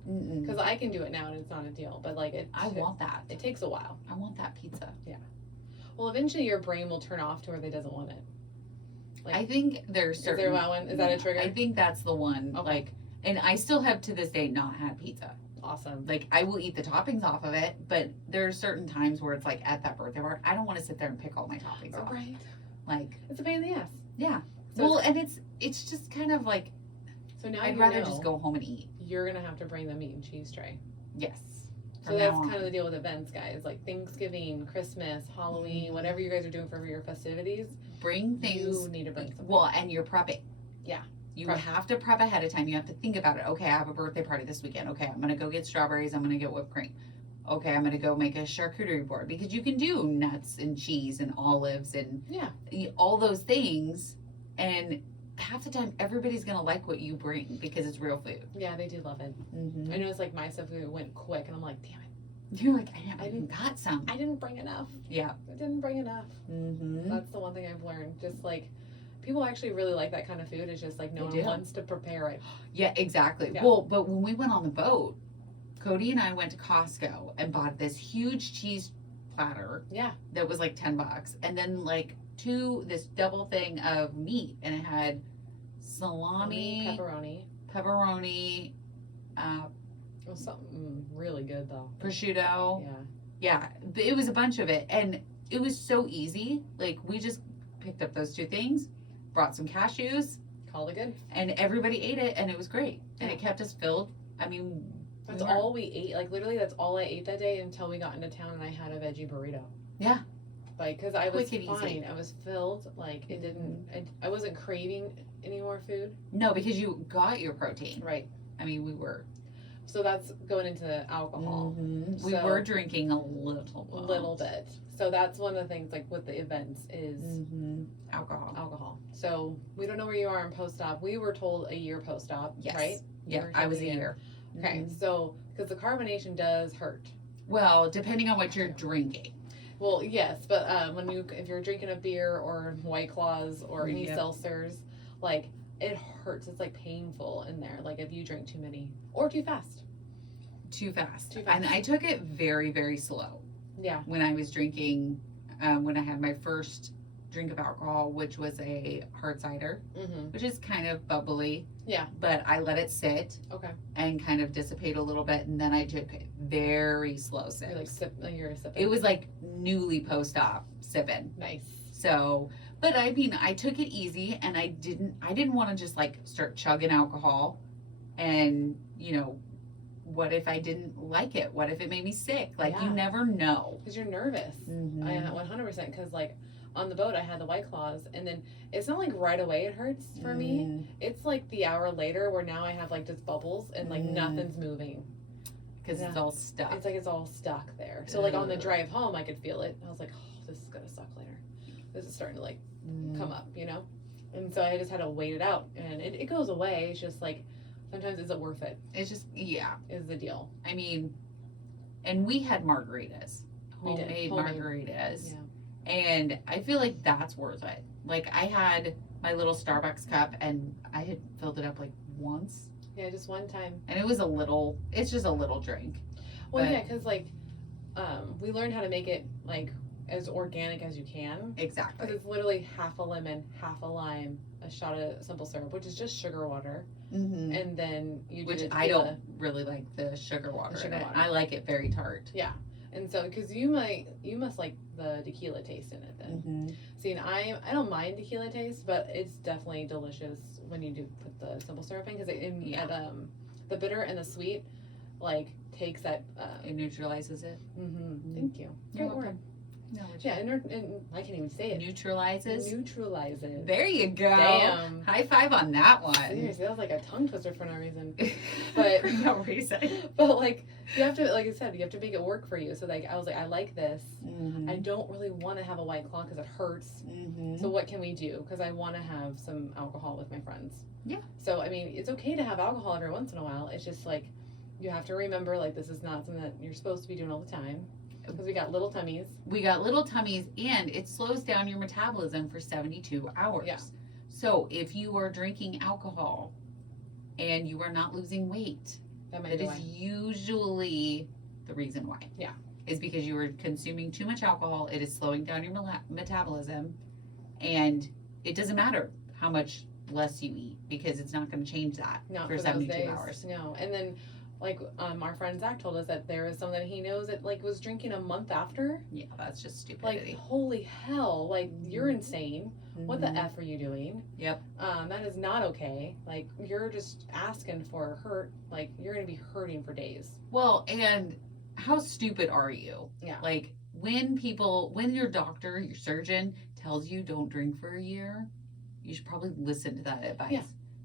Mm-mm. Because I can do it now and it's not a deal. But like I want that. It takes a while. I want that pizza. Well, eventually your brain will turn off to where they doesn't want it. Like, I think there's is certain. there one? Is that a trigger? I think that's the one. Okay. Like, and I still have to this day not had pizza. Awesome. Like, I will eat the toppings off of it, but there are certain times where it's like at that birthday party, I don't want to sit there and pick all my toppings off. Right. Like, It's a pain in the ass. yeah. So Well, and it's just kind of like So now I'd you rather know just go home and eat. you're gonna have to bring the meat and cheese tray. Yes. So that's kind of the deal with events, guys. Like Thanksgiving, Christmas, Halloween, whatever you guys are doing for your festivities, bring things. you need to bring something. Well, and you're prepping. Yeah. You Prep. have to prep ahead of time. You have to think about it. Okay, I have a birthday party this weekend. Okay, I'm gonna go get strawberries. I'm gonna get whipped cream. Okay, I'm gonna go make a charcuterie board because you can do nuts and cheese and olives and all those things. And half the time, everybody's gonna like what you bring because it's real food. Yeah, they do love it. Mm-hmm. I know it's like my stuff went quick, and I'm like, damn it, You're like, I haven't got some. I didn't bring enough. Yeah. I didn't bring enough. Mm-hmm. That's the one thing I've learned. Just like people actually really like that kind of food. It's just like no They one do. wants to prepare it. Yeah, exactly. Yeah. Well, but when we went on the boat, Cody and I went to Costco and bought this huge cheese platter. Yeah. That was like $10, and then like this double thing of meat, and it had salami, pepperoni, It was something really good though. prosciutto. Yeah. Yeah, but it was a bunch of it, and it was so easy. Like we just picked up those two things, brought some cashews, Call it good. and everybody ate it, and it was great, and it kept us filled. I mean, That's all we ate. Like literally, that's all I ate that day until we got into town and I had a veggie burrito. Yeah. Like, cause I was Quick and fine. easy. I was filled. Like it didn't. I wasn't craving any more food. No, because you got your protein. Right. I mean, we were. So that's going into alcohol. Mhm. We So- were drinking a little bit. So that's one of the things like with the events is alcohol. alcohol. So we don't know where you are in post-op. We were told a year post-op, Yes. right? Yeah, were I was a told year. Okay, Mhm. so because the carbonation does hurt. Well, depending on what you're drinking. Well, yes, but if you're drinking a beer or White Claws or any Yep. seltzers, like it hurts. It's like painful in there. Like if you drink too many or too fast. Too fast. Too fast. And I took it very, very slow Yeah. when I was drinking, when I had my first drink of alcohol, which was a hard cider, Mm-hmm. which is kind of bubbly. Yeah. But I let it sit Okay. and kind of dissipate a little bit, and then I took very slow sips. You're sipping. It was like newly post-op sipping. Nice. So, but I mean, I took it easy, and I didn't want to just like start chugging alcohol, and what if I didn't like it? What if it made me sick? Like Yeah. you never know. Because you're nervous. Mhm. I 100%. Because like on the boat, I had the White Claws, and then it's not like right away it hurts for me. Mm. It's like the hour later where now I have like just bubbles and like Mm. nothing's moving. Because it's Yeah. all stuck. It's like it's all stuck there. So like on the Ugh. drive home, I could feel it. I was like, oh, this is gonna suck later. This is starting to like come up, And so I just had to wait it out, and it goes away. It's just like sometimes is it worth it? It's just Is the deal. I mean, and we had margaritas, We did. homemade Homemade. margaritas, Yeah. and I feel like that's worth it. Like I had my little Starbucks cup, and I had filled it up like once, Yeah, just one time. and it's just a little drink. Well, But- yeah, because like we learned how to make it like as organic as you can. Exactly. Because it's literally half a lemon, half a lime, a shot of simple syrup, which is just sugar water, Mm-hmm. and then you do Which the I tequila. don't really like the sugar water. The sugar in it. water. I like it very tart. And so, because you must like the tequila taste in it then. Mm-hmm. See, and I don't mind tequila taste, but it's definitely delicious when you do put the simple syrup in, because the bitter and the sweet like takes that. It neutralizes it. Thank you. You're Great word. welcome. No, it's Yeah, and I can't even say it. neutralizes. Neutralizes. There you go. Damn. High five on that one. Seriously, that was like a tongue twister for no reason. But- For no reason. But like you have to, like I said, you have to make it work for you. So like I was like, I like this. Mm-hmm. I don't really want to have a White Claw because it hurts. Mm-hmm. So what can we do? Because I want to have some alcohol with my friends. Yeah. So I mean, it's okay to have alcohol every once in a while. It's just like you have to remember, like this is not something that you're supposed to be doing all the time. Because we got little tummies. We got little tummies, and it slows down your metabolism for 72 hours. Yeah. So if you are drinking alcohol and you are not losing weight, That might that be is why. usually the reason why. Yeah. Is because you are consuming too much alcohol. It is slowing down your metabolism, and it doesn't matter how much less you eat because it's not going to change that Not for those 72 days. hours. No. And then like our friend Zach told us that there was someone that he knows that like was drinking a month after. Yeah, that's just Like stupidity. holy hell! Like you're insane. What the Mhm. f are you doing? Yep. That is not okay. Like you're just asking for hurt. Like you're gonna be hurting for days. Well, and how stupid are you? Yeah. Like when your doctor, your surgeon tells you don't drink for a year, you should probably listen to that advice. Yeah.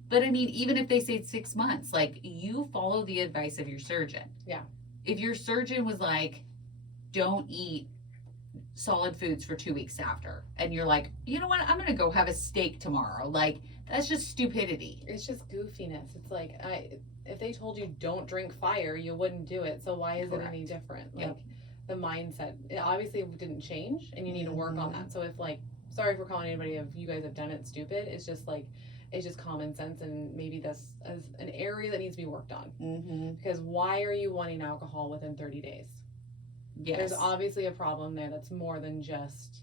But I mean, even if they say 6 months, like you follow the advice of your surgeon. Yeah. If your surgeon was like, don't eat solid foods for 2 weeks after, and you're like, you know what, I'm gonna go have a steak tomorrow. Like that's just stupidity. It's just goofiness. It's like if they told you don't drink fire, you wouldn't do it. So why is it any different? Like Yep. the mindset, it obviously didn't change, and you need to work on Mhm. that. So if like, sorry for calling anybody if you guys have done it stupid. It's just like, it's just common sense, and maybe that's as an area that needs to be worked on. Mm-hmm. Because why are you wanting alcohol within 30 days? Yes. There's obviously a problem there that's more than just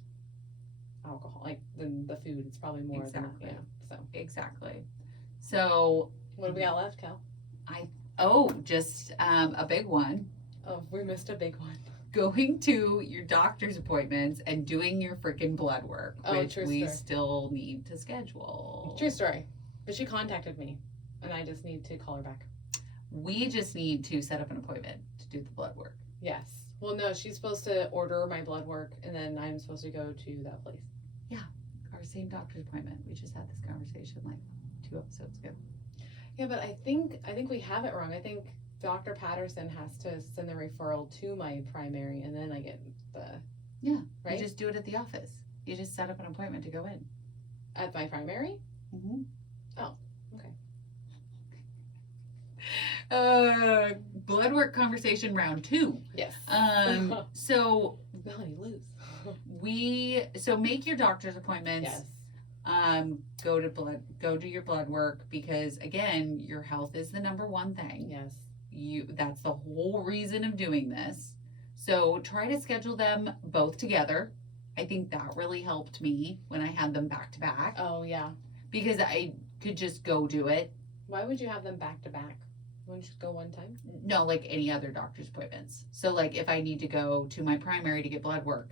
alcohol, like than the food. It's probably more Exactly. than so. Exactly. So, What do we got left, Cal? just a big one. Oh, we missed a big one. Going to your doctor's appointments and doing your freaking blood work, Oh, which true we story. still need to schedule. True story. But she contacted me, and I just need to call her back. We just need to set up an appointment to do the blood work. Yes. Well, no, she's supposed to order my blood work, and then I'm supposed to go to that place. Our same doctor's appointment. We just had this conversation like 2 episodes ago. Yeah, but I think we have it wrong. I think Dr. Patterson has to send the referral to my primary, and then I get the Yeah. right You just do it at the office. You just set up an appointment to go in. at my primary. Mm-hmm. Oh, okay. Blood work conversation round 2. Yes. So Melanie, lose. So make your doctor's appointments. Yes. Go do your blood work, because again, your health is the number one thing. Yes. That's the whole reason of doing this. So try to schedule them both together. I think that really helped me when I had them back to back, Oh, yeah. because I could just go do it. Why would you have them back to back? Wouldn't you just go one time? No, like any other doctor's appointments. So like if I need to go to my primary to get blood work,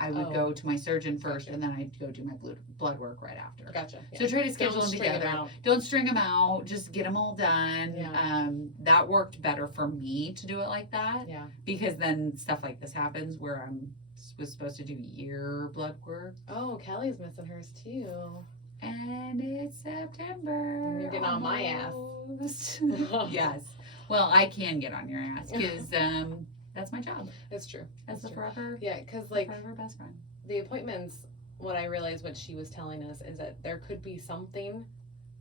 I would go to my surgeon first, Gotcha. and then I'd go do my blood work right after. Gotcha. Yeah. So try to schedule Don't them string 'em together. out. Don't string them out. Just get them all done. Yeah. That worked better for me to do it like that, Yeah. because then stuff like this happens where was supposed to do year blood work, Oh, Kelly's missing hers too. and it's September. You're getting on my ass. ass. Yes. Well, I can get on your ass because that's my job. It's true. That's the true. forever, Yeah, because like forever best friend. the appointments, what I realized what she was telling us is that there could be something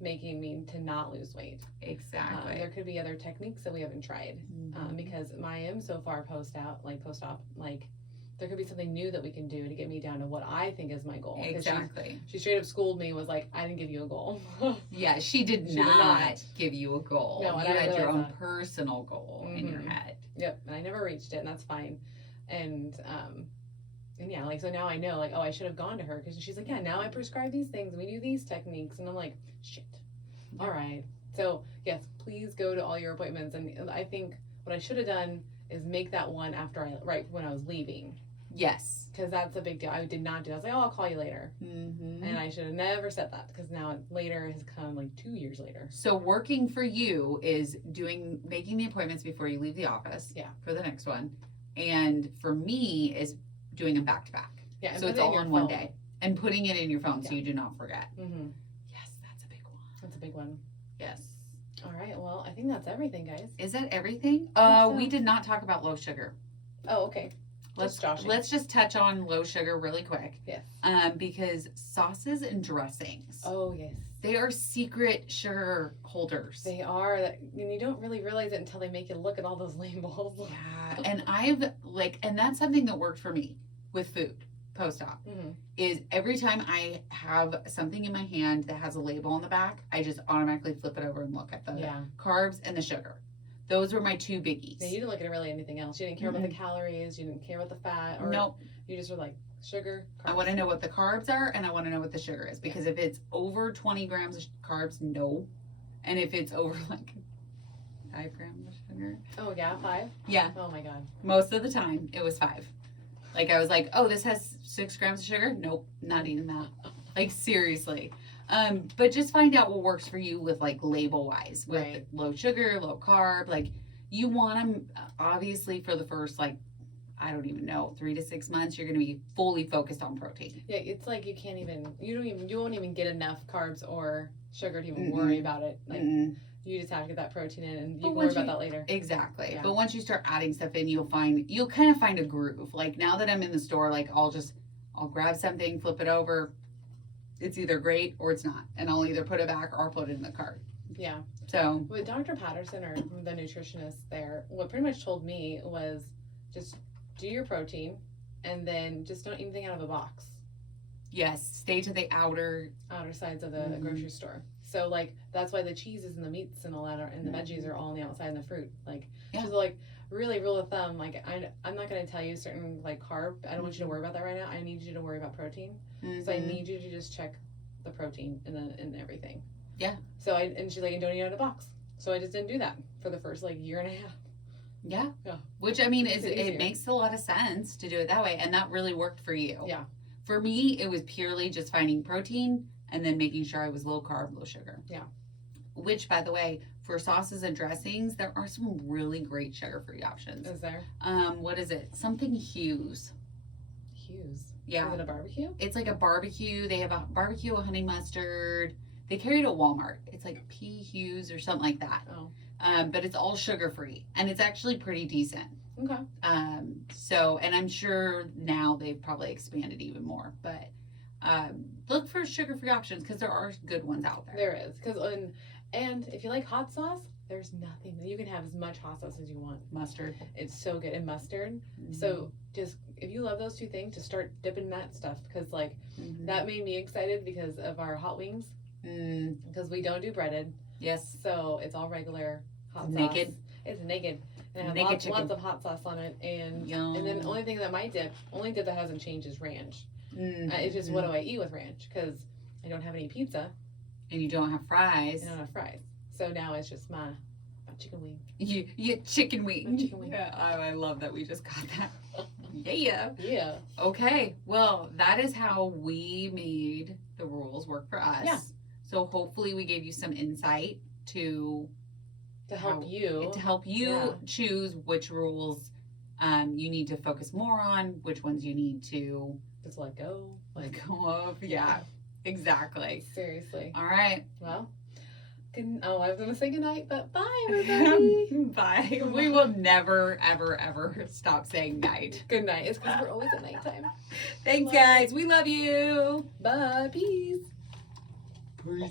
making me to not lose weight. Exactly. There could be other techniques that we haven't tried. Mhm. Because I am so far post-op, like there could be something new that we can do to get me down to what I think is my goal. 'Cause Exactly. She straight up schooled me, was like, I didn't give you a goal. Yeah, she did She did not not. give you a goal. No, and You I had your own realized that. personal goal in your Mhm. head. Yep, and I never reached it, and that's fine. And yeah, like, so now I know, like, oh, I should have gone to her, because she's like, yeah, now I prescribe these things, we do these techniques, and I'm like, shit. Yeah. All right. So yes, please go to all your appointments, and I think what I should have done is make that one right when I was leaving, Yes. because that's a big deal. I did not do. I was like, oh, I'll call you later, Mm-hmm. and I should have never said that, because now later has come like 2 years later. So working for you is making the appointments before you leave the office. Yeah. For the next one, and for me is doing them back to back. Yeah, and So put it's it in all your in one phone. day, and putting it in your phone so Yeah. you do not forget. Mm-hmm. Yes, that's a big one. That's a big one. Yes. All right. Well, I think that's everything, guys. Is that everything? so. We did not talk about low sugar. Oh, okay. Joshing. Let's just touch on low sugar really quick. Yes. Because sauces and dressings, Oh, yes. they are secret sugar holders. They are, and you don't really realize it until they make you look at all those labels. Yeah, and and that's something that worked for me with food post-op. Mm-hmm. Is every time I have something in my hand that has a label on the back, I just automatically flip it over and look at the Yeah. carbs and the sugar. Those were my two biggies. Yeah, you didn't look at really anything else. You didn't care about the calories. You didn't care about the fat. Or Nope. You just were like, sugar, carbs. I want to know what the carbs are, and I want to know what the sugar is, because if it's over 20 grams of carbs, no. And if it's over like 5 grams of sugar, Oh, yeah, 5? yeah, Oh, my God. most of the time it was 5. Like I was like, oh, this has 6 grams of sugar. Nope, not eating that. Like seriously. But just find out what works for you with like label wise, with Right. low sugar, low carb. Like you want them obviously for the first like, I don't even know, 3 to 6 months. You're going to be fully focused on protein. Yeah, it's like you won't even get enough carbs or sugar to even worry about it. Like, Mm-mm. you just have to get that protein in, and you But can worry once about you- that later. Exactly. Yeah. But once you start adding stuff in, you'll kind of find a groove. Like now that I'm in the store, like I'll grab something, flip it over. It's either great or it's not. And I'll either put it back or I'll put it in the cart. Yeah. So With Dr. Patterson, or the nutritionist there, what pretty much told me was just do your protein, and then just don't eat anything out of a box. yes, stay to the outer. Outer sides of the Mhm. grocery store. So like that's why the cheeses and the meats and all that and the veggies are all on the outside, and the fruit. Like Yeah. she's like, really rule of thumb. Like I'm not gonna tell you certain like carb. I don't want you to worry about that right now. I need you to worry about protein. So I Mhm. need you to just check the protein in everything. Yeah. So and she's like, and don't eat out of a box. So I just didn't do that for the first like year and a half. Yeah. Yeah. Which I mean, Makes it it easier. makes a lot of sense to do it that way, and that really worked for you. Yeah. For me, it was purely just finding protein and then making sure I was low carb, low sugar. Yeah. Which, by the way, for sauces and dressings, there are some really great sugar-free options. Is there What is it? Something Hughes. Hughes? Yeah. Is it a barbecue? It's like a barbecue. They have a barbecue, a honey mustard. They carry it at Walmart. It's like P. Hughes or something like that. Oh. But it's all sugar-free, and it's actually pretty decent. Okay. And I'm sure now they've probably expanded even more, but look for sugar-free options because there are good ones out there. There is, and if you like hot sauce, There's nothing. You can have as much hot sauce as you want. Mustard. It's so good. And mustard. Mm-hmm. So just, if you love those two things, just start dipping that stuff. Because, like, Mm-hmm. that made me excited because of our hot wings. Because we don't do breaded. Yes. So it's all regular hot sauce. Naked. It's naked. And it Naked has lots of hot sauce on it. And Yum. and then the only thing that might only dip that hasn't changed is ranch. It's just, what do I eat with ranch? Because I don't have any pizza. And you don't have fries. I don't have fries. So now it's just my chicken wing. You get chicken wing. Chicken wing. Yeah, I love that we just got that. Yeah. Yeah. Okay. Well, that is how we made the rules work for us. Yeah. So hopefully we gave you some insight to help you Yeah. choose which rules you need to focus more on, which ones you need to just let go. let go of. Yeah. Exactly. Seriously. All right. Well, I was gonna say goodnight, but bye everybody. Bye. We will never, ever, ever stop saying night. Good night. It's because we're always at nighttime. Thanks, guys. We love you. Bye. Peace. Peace.